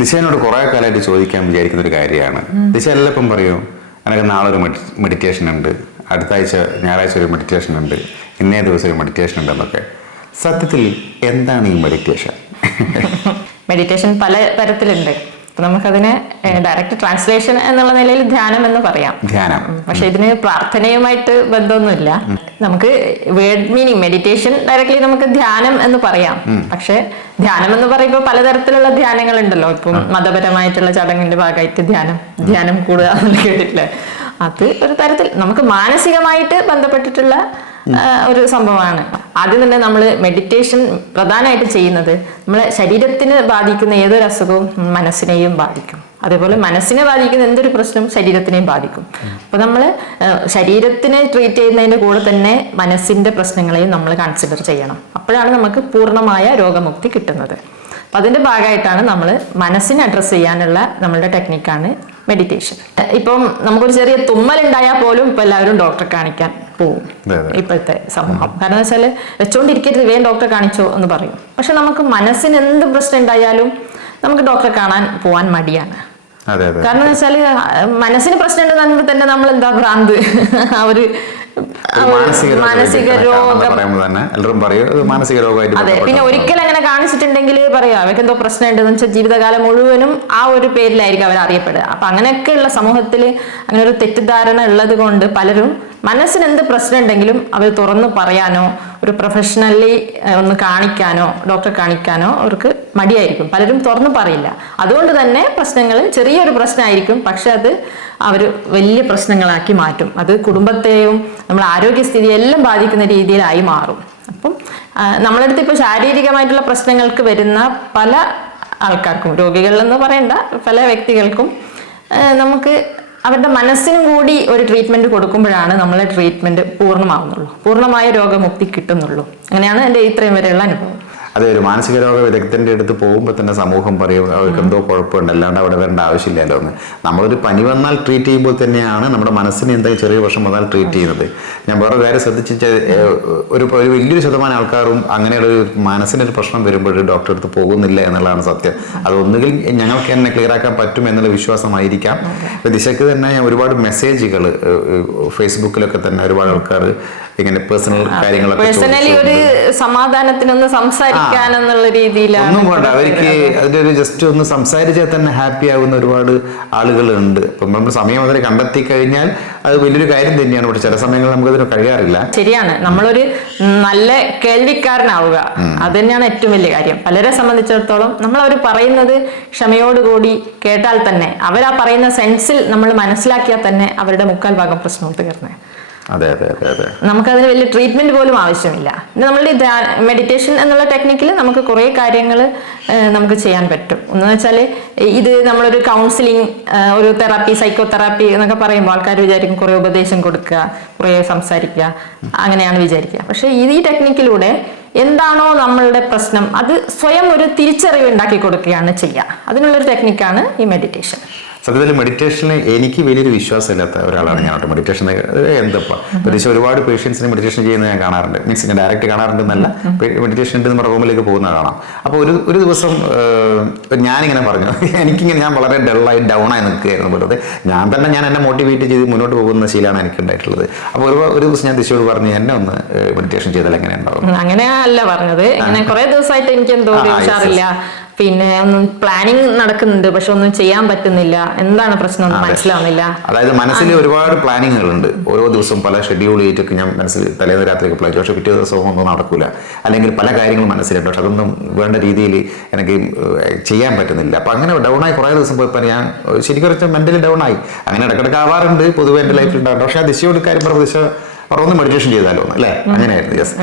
ദിശേനോട് കുറെ കാലമായിട്ട് ചോദിക്കാൻ വിചാരിക്കുന്ന ഒരു കാര്യമാണ്. ദിശ എല്ലാം പറയും എനിക്ക് നാളെ ഒരു മെഡിറ്റേഷൻ ഉണ്ട്, അടുത്ത ആഴ്ച ഞായറാഴ്ച ഒരു മെഡിറ്റേഷൻ ഉണ്ട്, ഇന്നേ ദിവസം ഒരു മെഡിറ്റേഷൻ ഉണ്ട് എന്നൊക്കെ. സത്യത്തിൽ എന്താണ് ഈ മെഡിറ്റേഷൻ? മെഡിറ്റേഷൻ പല തരത്തിലുണ്ട്. നമുക്കതിന് ഡയറക്റ്റ് ട്രാൻസ്ലേഷൻ എന്നുള്ള നിലയിൽ ധ്യാനം എന്ന് പറയാം. ധ്യാനം. പക്ഷെ ഇതിന് പ്രാർത്ഥനയുമായിട്ട് ബന്ധമൊന്നുമില്ല. നമുക്ക് വേർഡ് മീനിങ് മെഡിറ്റേഷൻ ഡയറക്ട്ലി നമുക്ക് ധ്യാനം എന്ന് പറയാം. പക്ഷെ ധ്യാനം എന്ന് പറയുമ്പോൾ പലതരത്തിലുള്ള ധ്യാനങ്ങൾ ഉണ്ടല്ലോ. ഇപ്പം മതപരമായിട്ടുള്ള ചടങ്ങിന്റെ ഭാഗമായിട്ട് ധ്യാനം കൂടുക എന്ന് കേട്ടിട്ടില്ലേ? അത് ഒരു തരത്തിൽ നമുക്ക് മാനസികമായിട്ട് ബന്ധപ്പെട്ടിട്ടുള്ള ഒരു സംഭവമാണ്. ആദ്യം തന്നെ നമ്മൾ മെഡിറ്റേഷൻ പ്രധാനമായിട്ട് ചെയ്യുന്നത് നമ്മളെ ശരീരത്തിന് ബാധിക്കുന്ന ഏതൊരു അസുഖവും മനസ്സിനെയും ബാധിക്കും. അതേപോലെ മനസ്സിനെ ബാധിക്കുന്ന എന്തൊരു പ്രശ്നവും ശരീരത്തിനെയും ബാധിക്കും. അപ്പൊ നമ്മൾ ശരീരത്തിനെ ട്രീറ്റ് ചെയ്യുന്നതിന്റെ കൂടെ തന്നെ മനസ്സിന്റെ പ്രശ്നങ്ങളെയും നമ്മൾ കൺസിഡർ ചെയ്യണം. അപ്പോഴാണ് നമുക്ക് പൂർണ്ണമായ രോഗമുക്തി കിട്ടുന്നത്. അപ്പൊ അതിന്റെ ഭാഗമായിട്ടാണ് നമ്മൾ മനസ്സിനെ അഡ്രസ്സ് ചെയ്യാനുള്ള നമ്മളുടെ ടെക്നിക്കാണ് മെഡിറ്റേഷൻ. ഇപ്പം നമുക്കൊരു ചെറിയ തുമ്മൽ ഉണ്ടായാൽ പോലും ഇപ്പൊ എല്ലാവരും ഡോക്ടറെ കാണിക്കാൻ പോവും ഇപ്പോഴത്തെ സമൂഹം. കാരണം എന്ന് വെച്ചാല് വെച്ചോണ്ടിരിക്കരുത്, വേഗം ഡോക്ടറെ കാണിച്ചോ എന്ന് പറയും. പക്ഷെ നമുക്ക് മനസ്സിന് എന്ത് പ്രശ്നം ഉണ്ടായാലും നമുക്ക് ഡോക്ടറെ കാണാൻ പോവാൻ മടിയാണ്. കാരണം എന്ന് വെച്ചാല് മനസ്സിന് പ്രശ്നം ഉണ്ടെന്ന് തന്നെ നമ്മൾ എന്താ ഭ്രാന്ത്, ഒരു മാനസിക രോഗം. അതെ, പിന്നെ ഒരിക്കലും അങ്ങനെ കാണിച്ചിട്ടുണ്ടെങ്കിൽ പറയാം അവർക്ക് എന്തോ പ്രശ്നം ഉണ്ടെന്ന് വെച്ചാൽ ജീവിതകാലം മുഴുവനും ആ ഒരു പേരിലായിരിക്കും അവർ അറിയപ്പെടുക. അപ്പൊ അങ്ങനെയൊക്കെയുള്ള സമൂഹത്തിൽ അങ്ങനെ ഒരു തെറ്റിദ്ധാരണ ഉള്ളത് കൊണ്ട് പലരും മനസ്സിന് എന്ത് പ്രശ്നം ഉണ്ടെങ്കിലും അവർ തുറന്നു പറയാനോ ഒരു പ്രൊഫഷണലി ഒന്ന് കാണിക്കാനോ ഡോക്ടറെ കാണിക്കാനോ അവർക്ക് മടിയായിരിക്കും. പലരും തുറന്നു പറയില്ല. അതുകൊണ്ട് തന്നെ പ്രശ്നങ്ങൾ ചെറിയൊരു പ്രശ്നമായിരിക്കും, പക്ഷെ അത് അവർ വലിയ പ്രശ്നങ്ങളാക്കി മാറ്റും. അത് കുടുംബത്തെയും നമ്മളെ ആരോഗ്യസ്ഥിതി എല്ലാം ബാധിക്കുന്ന രീതിയിലായി മാറും. അപ്പം നമ്മളടുത്ത് ഇപ്പോൾ ശാരീരികമായിട്ടുള്ള പ്രശ്നങ്ങൾക്ക് വരുന്ന പല ആൾക്കാർക്കും, രോഗികളെന്ന് പറയേണ്ട പല വ്യക്തികൾക്കും, നമുക്ക് അവരുടെ മനസ്സിനും കൂടി ഒരു ട്രീറ്റ്മെന്റ് കൊടുക്കുമ്പോഴാണ് നമ്മളെ ട്രീറ്റ്മെന്റ് പൂർണ്ണമാവുന്നുള്ളൂ, പൂർണ്ണമായ രോഗമുക്തി കിട്ടുന്നുള്ളൂ. അങ്ങനെയാണ് എൻ്റെ ഇത്രയും വരെയുള്ള അനുഭവം. അതെ, ഒരു മാനസിക രോഗ വിദഗ്ധന്റെ അടുത്ത് പോകുമ്പോൾ തന്നെ സമൂഹം പറയും അവർക്ക് എന്തോ കുഴപ്പമുണ്ട്, അല്ലാണ്ട് അവിടെ വരേണ്ട ആവശ്യമില്ലല്ലോ എന്ന്. നമ്മളൊരു പനി വന്നാൽ ട്രീറ്റ് ചെയ്യുമ്പോൾ തന്നെയാണ് നമ്മുടെ മനസ്സിന് എന്തെങ്കിലും ചെറിയ പ്രശ്നം വന്നാൽ ട്രീറ്റ് ചെയ്യുന്നത്. ഞാൻ വേറെ കാര്യം ശ്രദ്ധിച്ച ഒരു വലിയൊരു ശതമാനം ആൾക്കാരും അങ്ങനെയുള്ള ഒരു മനസ്സിനൊരു പ്രശ്നം വരുമ്പോൾ ഡോക്ടറെ അടുത്ത് പോകുന്നില്ല എന്നുള്ളതാണ് സത്യം. അതൊന്നുകിൽ ഞങ്ങൾക്ക് തന്നെ ക്ലിയർ ആക്കാൻ പറ്റും എന്നുള്ള വിശ്വാസമായിരിക്കാം. ദിശയ്ക്ക് തന്നെ ഒരുപാട് മെസ്സേജുകൾ ഫേസ്ബുക്കിലൊക്കെ തന്നെ ഒരുപാട് ആൾക്കാർ ഇങ്ങനെ പേഴ്സണൽ കാര്യങ്ങളൊക്കെ പേഴ്സണലി ഒരു സമാധാനത്തിനൊന്ന് സംസാരിക്കാനെന്നുള്ള രീതിയിലാണ്. ഒന്നും വേണ്ട, അവർക്ക് അതിന്റെ ഒരു ജസ്റ്റ് ഒന്ന് സംസാരിച്ചാൽ തന്നെ ഹാപ്പി ആവുന്ന ഒരുപാട് ആളുകളുണ്ട്. ഇപ്പം നമ്മൾ സമയം അതിനെ കണ്ടെത്തി കഴിഞ്ഞാൽ അത് വലിയൊരു കാര്യം തന്നെയാണ്. പക്ഷെ ചില സമയങ്ങളിൽ നമുക്ക് അതിന് കഴിയാറില്ല. ശരിയാണ്, നമ്മളൊരു നല്ല കേൾവിക്കാരനാവുക അത് തന്നെയാണ് ഏറ്റവും വലിയ കാര്യം. പലരെ സംബന്ധിച്ചിടത്തോളം നമ്മൾ അവർ പറയുന്നത് ക്ഷമയോടുകൂടി കേട്ടാൽ തന്നെ, അവരാ പറയുന്ന സെൻസിൽ നമ്മൾ മനസ്സിലാക്കിയാൽ തന്നെ അവരുടെ മുക്കാൽ ഭാഗം പ്രശ്നം തീർന്നേ. അതെ അതെ അതെ അതെ, നമുക്കതിന് വലിയ ട്രീറ്റ്മെന്റ് പോലും ആവശ്യമില്ല. പിന്നെ നമ്മളുടെ മെഡിറ്റേഷൻ എന്നുള്ള ടെക്നിക്കിൽ നമുക്ക് കുറേ കാര്യങ്ങൾ നമുക്ക് ചെയ്യാൻ പറ്റും. എന്ന് വെച്ചാൽ ഇത് നമ്മളൊരു കൗൺസിലിംഗ്, ഒരു തെറാപ്പി, സൈക്കോ തെറാപ്പി എന്നൊക്കെ പറയുമ്പോൾ ആൾക്കാർ വിചാരിക്കും കുറേ ഉപദേശം കൊടുക്കുക, കുറേ സംസാരിക്കുക, അങ്ങനെയാണ് വിചാരിക്കുക. പക്ഷെ ഈ ടെക്നിക്കിലൂടെ എന്താണോ നമ്മളുടെ പ്രശ്നം അത് സ്വയം ഒരു തിരിച്ചറിവ് ഉണ്ടാക്കി കൊടുക്കുകയാണ് ചെയ്യുക. അതിനുള്ളൊരു ടെക്നിക്കാണ് ഈ മെഡിറ്റേഷൻ. സത്യത്തിൽ മെഡിറ്റേഷന് എനിക്ക് വലിയൊരു വിശ്വാസമില്ലാത്ത ഒരാളാണ് ഞാൻ. മെഡിറ്റേഷൻ എന്തപ്പാ പ്രത്യേകിച്ച് ഒരുപാട് പേഷ്യൻസിന് മെഡിറ്റേഷൻ ചെയ്യുന്നത് ഞാൻ കാണാറുണ്ട്. മീൻസ് ഞാൻ ഡയറക്റ്റ് കാണാറുണ്ടെന്നല്ല, മെഡിറ്റേഷൻ ഉണ്ട് നമ്മുടെ റൂമിലേക്ക് പോകുന്ന കാണാം. അപ്പോൾ ഒരു ദിവസം ഞാനിങ്ങനെ പറഞ്ഞു, എനിക്കിങ്ങനെ ഞാൻ വളരെ ഡൗൺ ആയി നിൽക്കുകയായിരുന്നു. വെറുതെ ഞാൻ എന്നെ മോട്ടിവേറ്റ് ചെയ്ത് മുന്നോട്ട് പോകുന്ന ശീലമാണ് എനിക്ക് ഉണ്ടായിട്ടുള്ളത്. അപ്പോൾ ഒരു ദിവസം ഞാൻ ദിശയോട് പറഞ്ഞു എന്നെ ഒന്ന് മെഡിറ്റേഷൻ ചെയ്താൽ എങ്ങനെ ഉണ്ടാവും. അങ്ങനെയല്ല പറഞ്ഞത്, ഇങ്ങനെ കുറെ ദിവസമായിട്ട് എനിക്ക് എന്തോ ഉഷാറില്ല, പിന്നെ ഒന്നും പ്ലാനിങ് നടക്കുന്നുണ്ട് പക്ഷെ ഒന്നും ചെയ്യാൻ പറ്റുന്നില്ല, എന്താണ് പ്രശ്നം ഒന്നും മനസ്സിലാവുന്നില്ല. അതായത് മനസ്സിൽ ഒരുപാട് പ്ലാനിങ്ങുകളുണ്ട്. ഓരോ ദിവസവും പല ഷെഡ്യൂൾ ചെയ്തിട്ടൊക്കെ ഞാൻ മനസ്സിൽ തലേന്ന് രാത്രിയൊക്കെ പ്ലാൻ, പക്ഷെ പിറ്റേ ദിവസം ഒന്നും നടക്കൂല. അല്ലെങ്കിൽ പല കാര്യങ്ങളും മനസ്സിലുണ്ട്, പക്ഷെ അതൊന്നും വേണ്ട രീതിയിൽ എനിക്ക് ചെയ്യാൻ പറ്റുന്നില്ല. അപ്പൊ അങ്ങനെ ഡൗണായി കുറേ ദിവസം പോയപ്പോൾ ഞാൻ ശരിക്കും കുറച്ച് മെന്റലി ഡൗൺ ആയി. അങ്ങനെ ഇടക്കിടക്ക് ആവാറുണ്ട്, പൊതുവെ എൻ്റെ ലൈഫിൽ ഉണ്ടാകും. പക്ഷെ ആ ദിശയോട് കാര്യം പറഞ്ഞ ദിശ ഒന്ന് മെഡിറ്റേഷൻ ചെയ്താലോ അല്ലേ, അങ്ങനെയായിരുന്നു. യെസ്.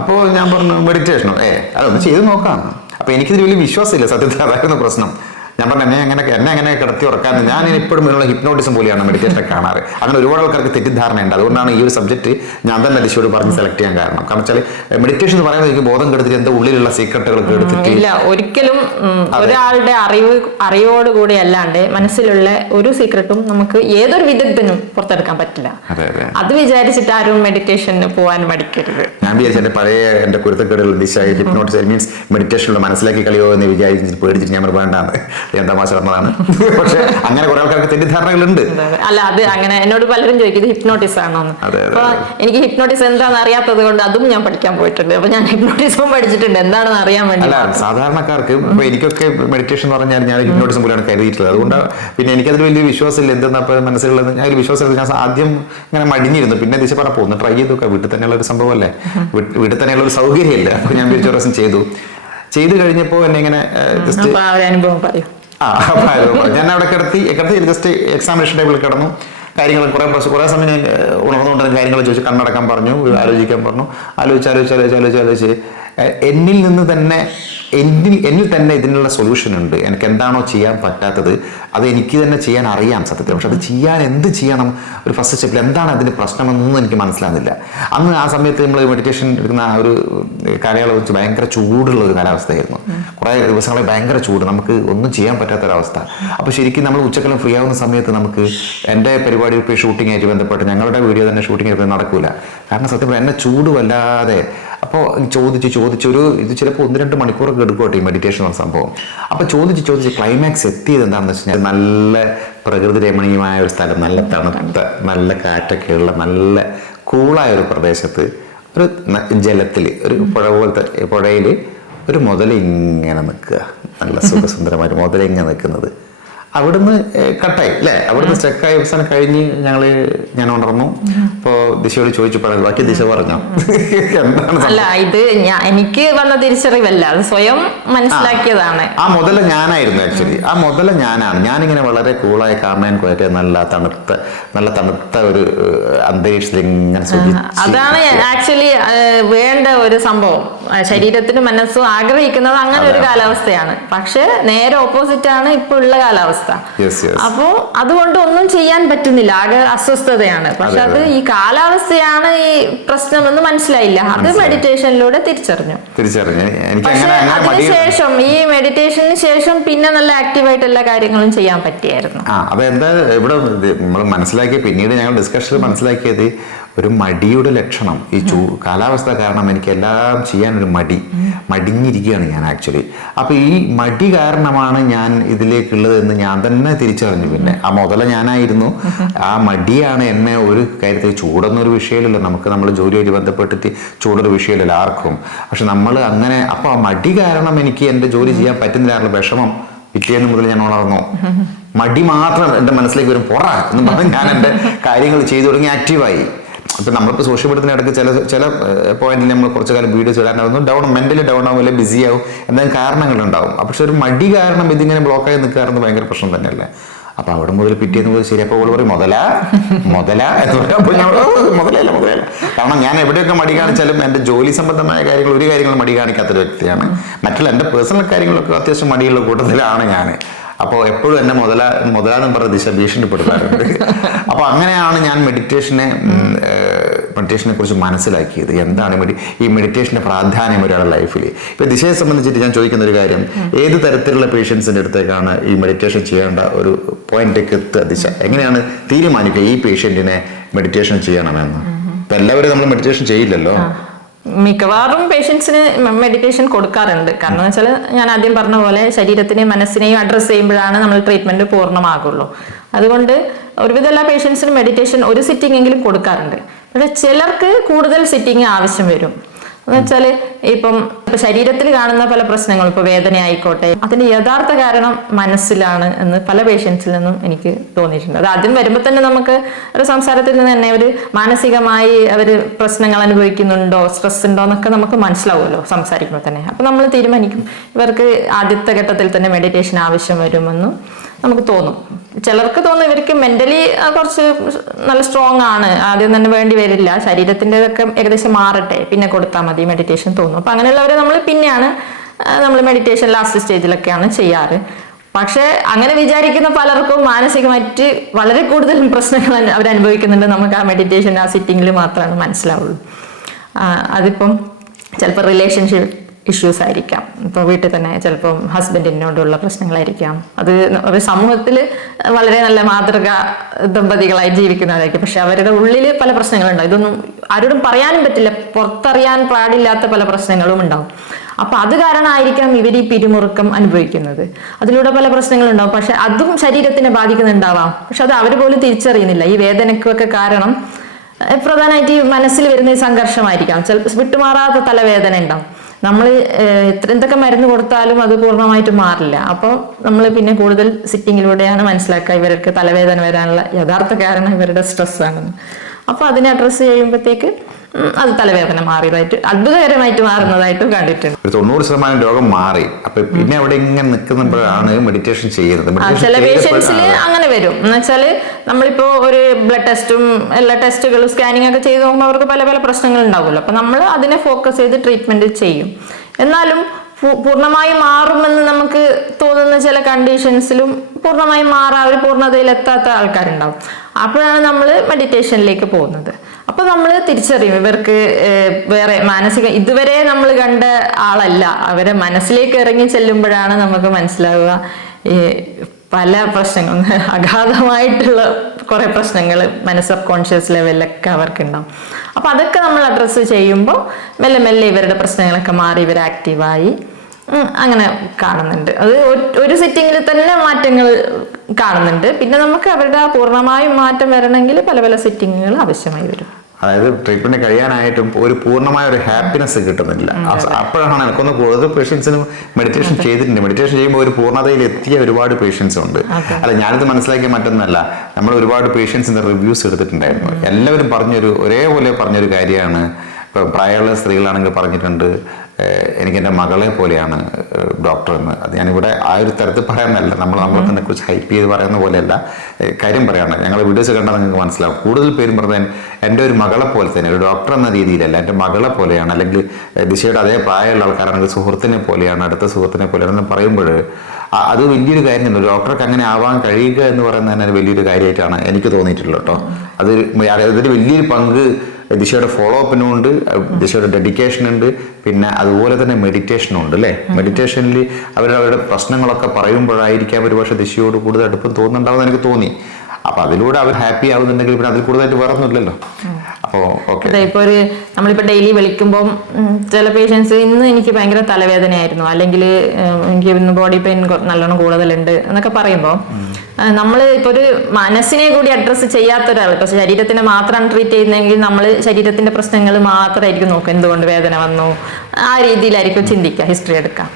അപ്പോൾ ഞാൻ പറഞ്ഞു മെഡിറ്റേഷനോ അതൊന്ന് ചെയ്ത് നോക്കാം. അപ്പൊ എനിക്കിതിൽ വലിയ വിശ്വാസമില്ല സത്യത്തിൽ, അതായിരുന്നു പ്രശ്നം. ഞാൻ പറഞ്ഞു എന്നെ അങ്ങനെ കിടത്തി ഉറക്കാൻ ഞാൻ ഇപ്പോഴും ഇതിനുള്ള ഹിപ്നോട്ടിസം പോലെയാണ് മെഡിറ്റേഷൻ കാണാറ്. അങ്ങനെ ഒരുപാട് ആൾക്കാർക്ക് തെറ്റിദ്ധാരണയുണ്ട്. അതുകൊണ്ടാണ് ഈ ഒരു സബ്ജക്ട് ഞാൻ തന്നെ ദിശയോട് പറഞ്ഞ് സെലക്ട് ചെയ്യാൻ കാരണം. കാരണം വെച്ചാൽ മെഡിറ്റേഷൻ എന്ന് പറയുന്നത് എനിക്ക് ബോധം കെടുത്തിട്ട് എന്താ ഉള്ളിലുള്ള സീക്രട്ടുകളൊക്കെ എടുത്തിട്ട് ഇല്ല, ഒരിക്കലും ഒരാളുടെ അറിവോടുകൂടി അല്ലാണ്ട് മനസ്സിലുള്ള ഒരു സീക്രട്ടും നമുക്ക് ഏതൊരു വിദഗ്ധനും പുറത്തെടുക്കാൻ പറ്റില്ല. അത് വിചാരിച്ചിട്ട് ആരും മെഡിറ്റേഷന് പോകാൻ മടിക്കരുത്. ഞാൻ വിചാരിച്ചു പഴയ എന്റെ കുരുത്തക്കേടുകൾ ദിശ ഹിപ്നോട്ടിസം മീൻസ് മെഡിറ്റേഷനിലുള്ള മനസ്സിലാക്കി കളിയോ എന്ന് വിചാരിച്ചിട്ട് പേടിച്ചിട്ട് ഞാൻ വേണ്ടാന്ന്. ഞാൻ തമാശ പറഞ്ഞതാണ്. പക്ഷെ അങ്ങനെ കുറെ ആൾക്കാർക്ക് തെറ്റിദ്ധാരണകളുണ്ട്. അല്ല, അത് അങ്ങനെ എന്നോട് പലരും ചോദിക്കും ഇത് ഹിപ്നോട്ടിസം ആണോ എന്ന്. അപ്പൊ എനിക്ക് ഹിപ്നോട്ടിസം എന്താണെന്ന് അറിയാത്തത് കൊണ്ട് അതും ഞാൻ പഠിക്കാൻ പോയിട്ടുണ്ട്. അപ്പൊ ഞാൻ ഹിപ്നോട്ടിസം പഠിച്ചിട്ടുണ്ട് എന്താണെന്ന് അറിയാൻ വേണ്ടി. അല്ല, സാധാരണക്കാർക്ക് ഇപ്പൊ എനിക്കൊക്കെ മെഡിറ്റേഷൻ എന്ന് പറഞ്ഞാൽ ഞാൻ ഹിപ്നോട്ടിസം പോലെയാണ് കരുതിയിട്ടുള്ളത്. അതുകൊണ്ട് പിന്നെ എനിക്കതിൽ വലിയ വിശ്വാസമില്ല. എന്തെന്നാ മനസ്സിലുള്ളത്, ഞാൻ ഒരു വിശ്വാസം ഞാൻ ആദ്യം ഇങ്ങനെ മടിഞ്ഞിരുന്നു. പിന്നെ ദിശ പറഞ്ഞപ്പോൾ ഒന്ന് ട്രൈ ചെയ്തു നോക്കാം, വീട്ടിൽ തന്നെയുള്ള ഒരു സംഭവമല്ലേ, വീട്ടിൽ തന്നെയുള്ള ഒരു സൗകര്യമില്ല. അപ്പൊ ഞാൻ ഒരു പ്രാവശ്യം ചെയ്തു കഴിഞ്ഞപ്പോൾ എന്നെ ഇങ്ങനെ ജസ്റ്റ് അനുഭവം പറയും. ഞാൻ അവിടെ കിടത്തി ജസ്റ്റ് എക്സാമിനേഷൻ ടേബിളിൽ കിടന്നു. കാര്യങ്ങൾ കുറേ സമയം ഞാൻ ഉണർന്നുകൊണ്ടിരുന്ന കാര്യങ്ങൾ ചോദിച്ചു, കണ്ണടക്കാൻ പറഞ്ഞു, ആലോചിക്കാൻ പറഞ്ഞു. ആലോചിച്ച് എന്നിൽ തന്നെ ഇതിനുള്ള സൊല്യൂഷൻ ഉണ്ട്. എനിക്ക് എന്താണോ ചെയ്യാൻ പറ്റാത്തത് അത് എനിക്ക് തന്നെ ചെയ്യാൻ അറിയാം സത്യത്തിൽ. പക്ഷെ അത് എന്ത് ചെയ്യണം, ഒരു ഫസ്റ്റ് സ്റ്റെപ്പിൽ എന്താണ് അതിൻ്റെ പ്രശ്നമെന്നൊന്നും എനിക്ക് മനസ്സിലാകുന്നില്ല. അന്ന് ആ സമയത്ത് നമ്മൾ മെഡിറ്റേഷൻ എടുക്കുന്ന ആ ഒരു കാലയളവ് വെച്ച് ഭയങ്കര ചൂടുള്ള ഒരു കാലാവസ്ഥയായിരുന്നു. കുറേ ദിവസങ്ങളെ ഭയങ്കര ചൂട്, നമുക്ക് ഒന്നും ചെയ്യാൻ പറ്റാത്തൊരവസ്ഥ. അപ്പോൾ ശരിക്കും നമ്മൾ ഉച്ചക്കെല്ലാം ഫ്രീ ആവുന്ന സമയത്ത് നമുക്ക് എൻ്റെ പരിപാടി ഇപ്പോൾ ഷൂട്ടിംഗ് ആയിട്ട് ബന്ധപ്പെട്ട് ഞങ്ങളുടെ വീഡിയോ തന്നെ ഷൂട്ടിംഗ് ആയിട്ട് നടക്കൂല. കാരണം സത്യം എന്നെ ചൂട് വല്ലാതെ. അപ്പോൾ ചോദിച്ചൊരു ഇത് ചിലപ്പോൾ 1-2 മണിക്കൂറൊക്കെ എടുക്കട്ടെ ഈ മെഡിറ്റേഷൻ എന്ന സംഭവം. അപ്പോൾ ചോദിച്ച് ക്ലൈമാക്സ് എത്തിയത് എന്താണെന്ന് വെച്ച് കഴിഞ്ഞാൽ നല്ല പ്രകൃതി രമണീയമായ ഒരു സ്ഥലം, നല്ല തണുത്ത നല്ല കാറ്റൊക്കെയുള്ള നല്ല കൂളായ ഒരു പ്രദേശത്ത് ഒരു ജലത്തിൽ ഒരു പുഴ പോലത്തെ പുഴയിൽ ഒരു മുതല ഇങ്ങനെ നിൽക്കുക, നല്ല സുഖസുന്ദരമായിട്ട് മുതല ഇങ്ങനെ നിൽക്കുന്നത്. അവിടുന്ന് കട്ടായി അല്ലേ, അവിടുന്ന് സ്റ്റക്കായി അവസാനം കഴിഞ്ഞ് ഞാൻ ഉണർന്നു. അപ്പോൾ ദിശയോട് ചോദിച്ചു പറഞ്ഞു, ബാക്കി ദിശ പറഞ്ഞോ എന്താണ്? അല്ല, ഇത് എനിക്ക് വന്ന തിരിച്ചറിവല്ല, അത് സ്വയം മനസ്സിലാക്കിയതാണ്. ആ മുതല ഞാനായിരുന്നു ആക്ച്വലി. ആ മുതല ഞാനിങ്ങനെ വളരെ കൂളായ കാമൻ കോയറ്റ് നല്ല തണുത്ത ഒരു അന്തരീക്ഷത്തിൽ ഇങ്ങനെ. അതാണ് ആക്ച്വലി വേണ്ട ഒരു സംഭവം. ശരീരത്തിനും മനസ്സും ആഗ്രഹിക്കുന്നത് അങ്ങനെ ഒരു കാലാവസ്ഥയാണ്. പക്ഷെ നേരെ ഓപ്പോസിറ്റ് ആണ് ഇപ്പൊ ഉള്ള കാലാവസ്ഥ. അപ്പോ അതുകൊണ്ട് ഒന്നും ചെയ്യാൻ പറ്റുന്നില്ല, ആകെ അസ്വസ്ഥതയാണ്. പക്ഷെ അത് ഈ കാലാവസ്ഥയാണ് ഈ പ്രശ്നമെന്ന് മനസ്സിലായില്ല. അത് മെഡിറ്റേഷനിലൂടെ തിരിച്ചറിഞ്ഞു. പക്ഷെ അതിനുശേഷം ഈ മെഡിറ്റേഷന് ശേഷം പിന്നെ നല്ല ആക്റ്റീവായിട്ട് എല്ലാ കാര്യങ്ങളും ചെയ്യാൻ പറ്റിയായിരുന്നു. അതെന്താ ഇവിടെ നമ്മൾ മനസ്സിലാക്കിയ, പിന്നീട് ഞങ്ങൾ ഡിസ്കഷനിൽ മനസ്സിലാക്കിയത് ഒരു മടിയുടെ ലക്ഷണം ഈ കാലാവസ്ഥ കാരണം എനിക്ക് എല്ലാം ചെയ്യാനൊരു മടിഞ്ഞിരിക്കുകയാണ് ഞാൻ ആക്ച്വലി. അപ്പോൾ ഈ മടി കാരണമാണ് ഞാൻ ഇതിലേക്കുള്ളത് എന്ന് ഞാൻ തന്നെ തിരിച്ചറിഞ്ഞു. പിന്നെ ആ മുതല ഞാനായിരുന്നു, ആ മടിയാണ് എന്നെ ഒരു കാര്യത്തിൽ. ചൂടൊന്നും ഒരു വിഷയമില്ലല്ലോ നമുക്ക്, നമ്മൾ ജോലിയായിട്ട് ബന്ധപ്പെട്ടിട്ട് ചൂടൊരു വിഷയമില്ലല്ലോ ആർക്കും. പക്ഷെ നമ്മൾ അങ്ങനെ, അപ്പോൾ ആ മടി കാരണം എനിക്ക് എൻ്റെ ജോലി ചെയ്യാൻ പറ്റുന്നില്ല. വിഷമം പിറ്റേന്ന് മുതൽ ഞാൻ ഉണർന്നു. മടി മാത്രം എൻ്റെ മനസ്സിലേക്ക് വരും, പൊറ എന്ന് പറഞ്ഞ് ഞാൻ എൻ്റെ കാര്യങ്ങൾ ചെയ്തു തുടങ്ങി, ആക്റ്റീവായി. ഇപ്പം നമ്മളിപ്പോൾ സോഷ്യൽ മീഡിയത്തിന് ഇടയ്ക്ക് ചില പോയിന്റിൽ നമ്മൾ കുറച്ച് കാലം വീഡിയോസ് ഇടാനാവും, മെന്റലി ഡൗൺ ആവും, അല്ലെങ്കിൽ ബിസി ആവും, എന്തെങ്കിലും കാരണങ്ങളുണ്ടാവും. പക്ഷെ ഒരു മടി കാരണം ഇതിങ്ങനെ ബ്ലോക്കായി നിൽക്കാറുണ്ട് ഭയങ്കര പ്രശ്നം തന്നെയല്ലേ. അപ്പൊ അവിടെ മുതൽ പിറ്റേന്ന് മുതൽ ശരി. അപ്പോൾ പറയും മുതല എന്ന് മുതലല്ല. കാരണം ഞാൻ എവിടെയൊക്കെ മടി കാണിച്ചാലും എൻ്റെ ജോലി സംബന്ധമായ കാര്യങ്ങൾ ഒരു കാര്യങ്ങളും മടി കാണിക്കാത്തൊരു വ്യക്തിയാണ്. മറ്റുള്ള എൻ്റെ പേഴ്സണൽ കാര്യങ്ങളൊക്കെ അത്യാവശ്യം മടിയുള്ള കൂട്ടത്തിലാണ് ഞാൻ. അപ്പോൾ എപ്പോഴും എന്നെ മുതലാന്ന് പറഞ്ഞ ദിശ ഭീഷണിപ്പെടുത്താറുണ്ട്. അപ്പോൾ അങ്ങനെയാണ് ഞാൻ മെഡിറ്റേഷനെ കുറിച്ച് മനസ്സിലാക്കിയത്. എന്താണ് ഈ മെഡിറ്റേഷൻ്റെ പ്രാധാന്യം ഒരാളുടെ ലൈഫിൽ. ഇപ്പോൾ ദിശയെ സംബന്ധിച്ചിട്ട് ഞാൻ ചോദിക്കുന്ന ഒരു കാര്യം, ഏത് തരത്തിലുള്ള പേഷ്യൻസിൻ്റെ അടുത്തേക്കാണ് ഈ മെഡിറ്റേഷൻ ചെയ്യേണ്ട ഒരു പോയിന്റിലേക്ക് എത്തുക? ദിശ എങ്ങനെയാണ് തീരുമാനിക്കുക ഈ പേഷ്യൻറ്റിനെ മെഡിറ്റേഷൻ ചെയ്യണമെന്ന്? ഇപ്പം എല്ലാവരും നമ്മൾ മെഡിറ്റേഷൻ ചെയ്യില്ലല്ലോ. മിക്കവാറും പേഷ്യൻസിന് മെഡിറ്റേഷൻ കൊടുക്കാറുണ്ട്. കാരണം എന്ന് വെച്ചാൽ ഞാൻ ആദ്യം പറഞ്ഞ പോലെ ശരീരത്തിനെയും മനസ്സിനെയും അഡ്രസ്സ് ചെയ്യുമ്പോഴാണ് നമ്മൾ ട്രീറ്റ്മെന്റ് പൂർണ്ണമാകുള്ളൂ. അതുകൊണ്ട് ഒരുവിധ എല്ലാ പേഷ്യൻസിനും മെഡിറ്റേഷൻ ഒരു സിറ്റിംഗ് എങ്കിലും കൊടുക്കാറുണ്ട്. പക്ഷെ ചിലർക്ക് കൂടുതൽ സിറ്റിംഗ് ആവശ്യം വരും. എന്ന് വെച്ചാൽ ഇപ്പം ശരീരത്തിൽ കാണുന്ന പല പ്രശ്നങ്ങളും, ഇപ്പൊ വേദന ആയിക്കോട്ടെ, അതിന്റെ യഥാർത്ഥ കാരണം മനസ്സിലാണ് എന്ന് പല പേഷ്യൻസിൽ നിന്നും എനിക്ക് തോന്നിയിട്ടുണ്ട്. അത് ആദ്യം വരുമ്പോൾ തന്നെ നമുക്ക് ഒരു സംസാരത്തിൽ നിന്ന് തന്നെ ഒരു മാനസികമായി അവർ പ്രശ്നങ്ങൾ അനുഭവിക്കുന്നുണ്ടോ, സ്ട്രെസ് ഉണ്ടോ എന്നൊക്കെ നമുക്ക് മനസ്സിലാവുമല്ലോ സംസാരിക്കുമ്പോൾ തന്നെ. അപ്പൊ നമ്മൾ തീരുമാനിക്കും ഇവർക്ക് ആദ്യത്തെ ഘട്ടത്തിൽ തന്നെ മെഡിറ്റേഷൻ ആവശ്യം വരുമെന്നും നമുക്ക് തോന്നും. ചിലർക്ക് തോന്നും ഇവർക്ക് മെന്റലി കുറച്ച് നല്ല സ്ട്രോങ് ആണ്, ആദ്യം തന്നെ വേണ്ടി വരില്ല, ശരീരത്തിൻ്റെതൊക്കെ ഏകദേശം മാറട്ടെ പിന്നെ കൊടുത്താൽ മതി മെഡിറ്റേഷൻ തോന്നും. അപ്പൊ അങ്ങനെയുള്ളവരെ നമ്മൾ മെഡിറ്റേഷൻ ലാസ്റ്റ് സ്റ്റേജിലൊക്കെയാണ് ചെയ്യാറ്. പക്ഷെ അങ്ങനെ വിചാരിക്കുന്ന പലർക്കും മാനസികമായിട്ട് വളരെ കൂടുതൽ പ്രശ്നങ്ങൾ അവരനുഭവിക്കുന്നുണ്ട്. നമുക്ക് ആ മെഡിറ്റേഷൻ ആ സിറ്റിങ്ങിൽ മാത്രമാണ് മനസ്സിലാവുള്ളൂ. അതിപ്പം ചിലപ്പോൾ റിലേഷൻഷിപ്പ് ഇഷ്യൂസ് ആയിരിക്കാം, ഇപ്പോൾ വീട്ടിൽ തന്നെ ചിലപ്പം ഹസ്ബൻഡിനോടുള്ള പ്രശ്നങ്ങളായിരിക്കാം, അത് ഒരു സമൂഹത്തിൽ വളരെ നല്ല മാതൃക ദമ്പതികളായി ജീവിക്കുന്നവരായിരിക്കും. പക്ഷെ അവരുടെ ഉള്ളിൽ പല പ്രശ്നങ്ങളുണ്ടാവും. ഇതൊന്നും ആരോടും പറയാനും പറ്റില്ല, പുറത്തറിയാൻ പാടില്ലാത്ത പല പ്രശ്നങ്ങളും ഉണ്ടാവും. അപ്പൊ അത് കാരണമായിരിക്കാം ഇവർ ഈ പിരിമുറുക്കം അനുഭവിക്കുന്നത്. അതിലൂടെ പല പ്രശ്നങ്ങളുണ്ടാവും. പക്ഷെ അതും ശരീരത്തിനെ ബാധിക്കുന്നുണ്ടാവാം. പക്ഷെ അത് അവർ പോലും തിരിച്ചറിയുന്നില്ല. ഈ വേദനയ്ക്കൊക്കെ കാരണം പ്രധാനമായിട്ട് ഈ മനസ്സിൽ വരുന്ന ഈ സംഘർഷമായിരിക്കാം. ചിലപ്പോൾ വിട്ടുമാറാത്ത തലവേദന ഉണ്ടാവും. നമ്മൾ എന്തൊക്കെ മരുന്ന് കൊടുത്താലും അത് പൂർണ്ണമായിട്ട് മാറില്ല. അപ്പോൾ നമ്മൾ പിന്നെ കൂടുതൽ സിറ്റിങ്ങിലൂടെയാണ് മനസ്സിലാക്കുക ഇവർക്ക് തലവേദന വരാനുള്ള യഥാർത്ഥ കാരണം ഇവരുടെ സ്ട്രെസ്സാണെന്ന്. അപ്പോൾ അതിനെ അഡ്രസ്സ് ചെയ്യുമ്പോഴത്തേക്ക് അത് തലവേദന മാറിയതായിട്ട് അത്ഭുതകരമായിട്ട് മാറുന്നതായിട്ടും കണ്ടിട്ടുണ്ട്. 90% രോഗം മാറി. അപ്പൊ പിന്നെ അവിടെ ഇങ്ങനെ നിൽക്കുമ്പോഴാണ് മെഡിറ്റേഷൻ ചെയ്യുന്നത്. ചില പേഷ്യൻസിൽ അങ്ങനെ വരും. എന്നുവെച്ചാല് നമ്മളിപ്പോ ഒരു ബ്ലഡ് ടെസ്റ്റും എല്ലാ ടെസ്റ്റുകളും സ്കാനിങ് ഒക്കെ ചെയ്ത് നോക്കുമ്പോൾ അവർക്ക് പല പല പ്രശ്നങ്ങൾ ഉണ്ടാവുമല്ലോ. അപ്പൊ നമ്മൾ അതിനെ ഫോക്കസ് ചെയ്ത് ട്രീറ്റ്മെന്റ് ചെയ്യും. എന്നാലും പൂർണ്ണമായും മാറുമെന്ന് നമുക്ക് തോന്നുന്ന ചില കണ്ടീഷൻസിലും പൂർണ്ണമായും മാറാൻ ഒരു പൂർണ്ണതയിൽ എത്താത്ത ആൾക്കാരുണ്ടാവും. അപ്പോഴാണ് നമ്മൾ മെഡിറ്റേഷനിലേക്ക് പോകുന്നത്. അപ്പൊ നമ്മൾ തിരിച്ചറിയും ഇവർക്ക് വേറെ മാനസിക ഇതുവരെ നമ്മൾ കണ്ട ആളല്ല, അവരെ മനസ്സിലേക്ക് ഇറങ്ങി ചെല്ലുമ്പോഴാണ് നമുക്ക് മനസ്സിലാവുക ഈ പല പ്രശ്നങ്ങളും അഗാധമായിട്ടുള്ള കുറെ പ്രശ്നങ്ങൾ സബ് കോൺഷ്യസ് ലെവലിലൊക്കെ അവർക്കുണ്ടാവും. അപ്പൊ അതൊക്കെ നമ്മൾ അഡ്രസ്സ് ചെയ്യുമ്പോൾ മെല്ലെ മെല്ലെ ഇവരുടെ പ്രശ്നങ്ങളൊക്കെ മാറി ഇവർ ആക്റ്റീവായി അങ്ങനെ കാണുന്നുണ്ട്. അത് ഒരു സിറ്റിങ്ങിൽ തന്നെ മാറ്റങ്ങൾ കാണുന്നുണ്ട്. പിന്നെ നമുക്ക് അവരുടെ പൂർണ്ണമായും മാറ്റം വരണമെങ്കിൽ പല പല സിറ്റിങ്ങുകൾ ആവശ്യമായി വരും. അതായത് ട്രീറ്റ്മെന്റ് കഴിയാനായിട്ടും ഒരു പൂർണ്ണമായ ഒരു ഹാപ്പിനെസ് കിട്ടുന്നില്ല. അപ്പോഴാണ് എനിക്കൊന്ന് കൂടുതൽ പേഷ്യൻസിനും മെഡിറ്റേഷൻ ചെയ്തിട്ടുണ്ട്. മെഡിറ്റേഷൻ ചെയ്യുമ്പോൾ ഒരു പൂർണ്ണതയിൽ എത്തിയ ഒരുപാട് പേഷ്യൻസ് ഉണ്ട്. അല്ല, ഞാനിത് മനസ്സിലാക്കിയ മറ്റൊന്നല്ല, നമ്മൾ ഒരുപാട് പേഷ്യൻസിന്റെ റിവ്യൂസ് എടുത്തിട്ടുണ്ടായിരുന്നു. എല്ലാവരും ഒരേപോലെ പറഞ്ഞൊരു കാര്യമാണ്. ഇപ്പം പ്രായമുള്ള സ്ത്രീകളാണെങ്കിൽ പറഞ്ഞിട്ടുണ്ട്, എനിക്ക് എൻ്റെ മകളെ പോലെയാണ് ഡോക്ടർ എന്ന്. അത് ഞാനിവിടെ ആ ഒരു തരത്തിൽ പറയാനല്ല, നമ്മളെ തന്നെ കുറിച്ച് ഹൈപ്പ് ചെയ്ത് പറയുന്ന പോലെയല്ല, കാര്യം പറയാണ്. ഞങ്ങൾ വീഡിയോസ് കണ്ടാൽ നിങ്ങൾക്ക് മനസ്സിലാവും. കൂടുതൽ പേരും പറഞ്ഞാൽ എൻ്റെ ഒരു മകളെ പോലെ തന്നെ, ഒരു ഡോക്ടർ എന്ന രീതിയിലല്ല, എൻ്റെ മകളെ പോലെയാണ്, അല്ലെങ്കിൽ ദിശയുടെ അതേ പ്രായമുള്ള ആൾക്കാരാണെങ്കിൽ സുഹൃത്തിനെ പോലെയാണ്, അടുത്ത സുഹൃത്തിനെ പോലെയാണെന്ന് പറയുമ്പോൾ അത് വലിയൊരു കാര്യമല്ല. ഡോക്ടർക്ക് അങ്ങനെ ആവാൻ കഴിയുക എന്ന് പറയുന്നത് തന്നെ വലിയൊരു കാര്യമായിട്ടാണ് എനിക്ക് തോന്നിയിട്ടുള്ളത് കേട്ടോ. അതൊരു വലിയൊരു പങ്ക് ദിശയുടെ ഫോളോ അപ്പിനും ഉണ്ട്, ദിശയുടെ ഡെഡിക്കേഷൻ ഉണ്ട്, പിന്നെ അതുപോലെ തന്നെ മെഡിറ്റേഷനും ഉണ്ട് അല്ലേ. മെഡിറ്റേഷനിൽ അവരുടെ പ്രശ്നങ്ങളൊക്കെ പറയുമ്പോഴായിരിക്കാം ഒരുപക്ഷെ ദിശയോട് കൂടുതൽ അടുപ്പം തോന്നുന്നുണ്ടാവുമെന്ന് എനിക്ക് തോന്നി. അപ്പൊ അതിലൂടെ അവർ ഹാപ്പി ആവുന്നുണ്ടെങ്കിൽ പിന്നെ അതിൽ കൂടുതലായിട്ട് വേറെ ഒന്നുമില്ലല്ലോ. അപ്പോൾ ഓക്കെ, ഇപ്പൊ നമ്മളിപ്പോ ഡെയിലി വിളിക്കുമ്പോൾ ചില പേഷ്യൻസ് ഇന്ന് എനിക്ക് ഭയങ്കര തലവേദനയായിരുന്നു, അല്ലെങ്കിൽ എനിക്ക് ഇന്ന് ബോഡി പെയിൻ നല്ലോണം കൂടുതലുണ്ട് എന്നൊക്കെ പറയുമ്പോൾ നമ്മൾ ഇപ്പൊ ഒരു മനസ്സിനെ കൂടി അഡ്രസ്സ് ചെയ്യാത്ത ഒരാൾ, ഇപ്പൊ ശരീരത്തിനെ മാത്രമാണ് ട്രീറ്റ് ചെയ്യുന്നതെങ്കിൽ നമ്മൾ ശരീരത്തിന്റെ പ്രശ്നങ്ങൾ മാത്രമായിരിക്കും നോക്കുക, എന്തുകൊണ്ട് വേദന വന്നു ആ രീതിയിലായിരിക്കും ചിന്തിക്കുക, ഹിസ്റ്ററി എടുക്കുക.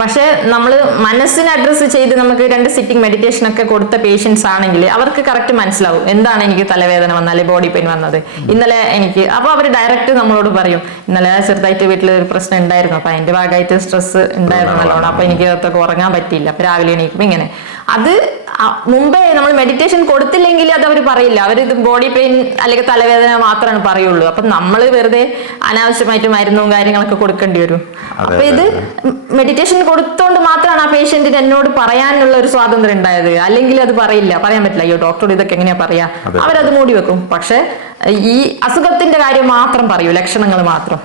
പക്ഷെ നമ്മൾ മനസ്സിനെ അഡ്രസ്സ് ചെയ്ത് നമുക്ക് 2 സിറ്റിംഗ് മെഡിറ്റേഷൻ ഒക്കെ കൊടുത്ത പേഷ്യൻസ് ആണെങ്കിൽ അവർക്ക് കറക്റ്റ് മനസ്സിലാവും എന്താണ് എനിക്ക് തലവേദന വന്നാലേ ബോഡി പെയിൻ വന്നത്, ഇന്നലെ എനിക്ക്. അപ്പൊ അവർ ഡയറക്റ്റ് നമ്മളോട് പറയും, ഇന്നലെ ചെറുതായിട്ട് വീട്ടിൽ ഒരു പ്രശ്നം ഉണ്ടായിരുന്നു, അപ്പൊ അതിന്റെ ഭാഗമായിട്ട് സ്ട്രെസ് ഉണ്ടായിരുന്നു നല്ലോണം, അപ്പൊ എനിക്ക് അതൊക്കെ ഉറങ്ങാൻ പറ്റിയില്ല, അപ്പൊ രാവിലെ എണീക്കുമ്പോ ഇങ്ങനെ. അത് മുമ്പേ നമ്മൾ മെഡിറ്റേഷൻ കൊടുത്തില്ലെങ്കിൽ അത് അവർ പറയില്ല, അവർ ഇത് ബോഡി പെയിൻ അല്ലെങ്കിൽ തലവേദന മാത്രമാണ് പറയുള്ളൂ. അപ്പൊ നമ്മൾ വെറുതെ അനാവശ്യമായിട്ട് മരുന്നും കാര്യങ്ങളൊക്കെ കൊടുക്കേണ്ടി വരും. അപ്പൊ ഇത് മെഡിറ്റേഷൻ കൊടുത്തോണ്ട് മാത്രമാണ് ആ പേഷ്യന്റിന് എന്നോട് പറയാനുള്ള ഒരു സ്വാതന്ത്ര്യം ഉണ്ടായത്. അല്ലെങ്കിൽ അത് പറയാൻ പറ്റില്ല, അയ്യോ ഡോക്ടറോട് ഇതൊക്കെ എങ്ങനെയാ പറയാ, അവരത് മൂടി വെക്കും. പക്ഷെ ഈ അസുഖത്തിന്റെ കാര്യം മാത്രം പറയൂ, ലക്ഷണങ്ങൾ മാത്രം.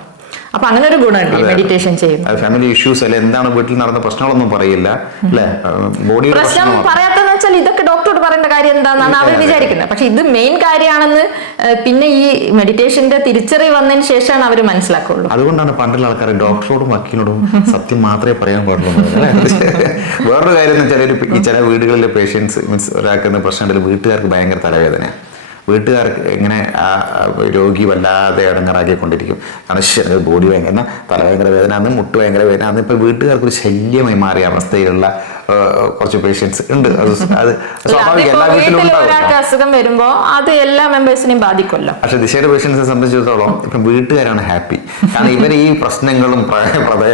അപ്പൊ അങ്ങനെ ഒരു ഗുണമുണ്ട് മെഡിറ്റേഷൻ ചെയ്യുന്നത്. ഫാമിലി ഇഷ്യൂസ് അല്ലെ, എന്താണ് വീട്ടിൽ നടന്ന പ്രശ്നങ്ങളൊന്നും പറയില്ല അല്ലെ, ബോഡി പ്രശ്നം പറയാത്തെന്ന് വെച്ചാൽ ഇതൊക്കെ ഡോക്ടറോട് പറയേണ്ട കാര്യം എന്താണെന്നാണ് അവർ വിചാരിക്കുന്നത്. പക്ഷെ ഇത് മെയിൻ കാര്യമാണെന്ന് പിന്നെ ഈ മെഡിറ്റേഷന്റെ തിരിച്ചറിവ് വന്നതിന് ശേഷമാണ് അവർ മനസ്സിലാക്കുള്ളൂ. അതുകൊണ്ടാണ് പണ്ടുള്ള ആൾക്കാർ ഡോക്ടറോടും വക്കീലോടും സത്യം മാത്രമേ പറയാൻ പാടുള്ളൂ. വേറൊരു കാര്യം എന്ന് വെച്ചാൽ ഈ ചില വീടുകളിലെ പേഷ്യൻസ് മീൻസ് ഒരാൾക്കുന്ന പ്രശ്നമുണ്ടെങ്കിൽ വീട്ടുകാർക്ക് ഭയങ്കര തലവേദന, വീട്ടുകാർക്ക് ഇങ്ങനെ രോഗി വല്ലാതെ ഇടങ്ങറാക്കിക്കൊണ്ടിരിക്കും. കാരണം ബോഡി ഭയങ്കര തലഭയങ്കര വേദന അന്ന്, മുട്ട് ഭയങ്കര വേദന അന്ന്. ഇപ്പൊ വീട്ടുകാർക്ക് ഒരു ശല്യമായി മാറിയ അവസ്ഥയിലുള്ള കുറച്ച് പേഷ്യൻസ് ഉണ്ട്. അത് സ്വാഭാവികം, എല്ലാ വീട്ടിലും ഉണ്ടാവും. അസുഖം വരുമ്പോ അത് എല്ലാ മെമ്പേഴ്സിനെയും ബാധിക്കുമല്ലോ. പക്ഷെ ദിശയുടെ പേഷ്യൻസിനെ സംബന്ധിച്ചിടത്തോളം ഇപ്പം വീട്ടുകാരാണ് ഹാപ്പി. കാരണം ഇവർ ഈ പ്രശ്നങ്ങളും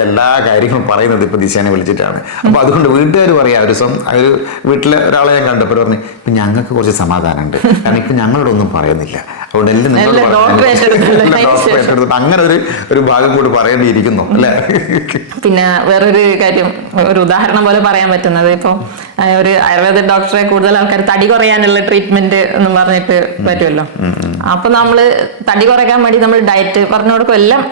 എല്ലാ കാര്യങ്ങളും പറയുന്നത് ഇപ്പൊ ദിശേനെ വിളിച്ചിട്ടാണ്. അപ്പൊ അതുകൊണ്ട് വീട്ടുകാർ പറയാം, ഒരു വീട്ടിലെ ഒരാളെ ഞാൻ കണ്ടപ്പോൾ പറഞ്ഞു, ഇപ്പൊ ഞങ്ങൾക്ക് കുറച്ച് സമാധാനമുണ്ട്, കാരണം ഇപ്പൊ ഞങ്ങളോട് ഒന്നും പറയുന്നില്ല, അതുകൊണ്ട് എല്ലാം നിങ്ങൾ അങ്ങനെ ഒരു ഭാഗം കൂടി പറയേണ്ടിയിരിക്കുന്നു അല്ലെ. പിന്നെ വേറൊരു കാര്യം, ഒരു ഉദാഹരണം പോലെ പറയാൻ പറ്റുന്നത്, ഇപ്പൊ ഒരു ആയുർവേദ ഡോക്ടറെ കൂടുതൽ ആൾക്കാർ തടി കുറയാനുള്ള ട്രീറ്റ്മെന്റ് എന്ന് പറഞ്ഞിട്ട് പറ്റുമല്ലോ. അപ്പൊ നമ്മള് തടി കുറയ്ക്കാൻ വേണ്ടി നമ്മൾ ഡയറ്റ് പറഞ്ഞു കൊടുക്കും, എല്ലാം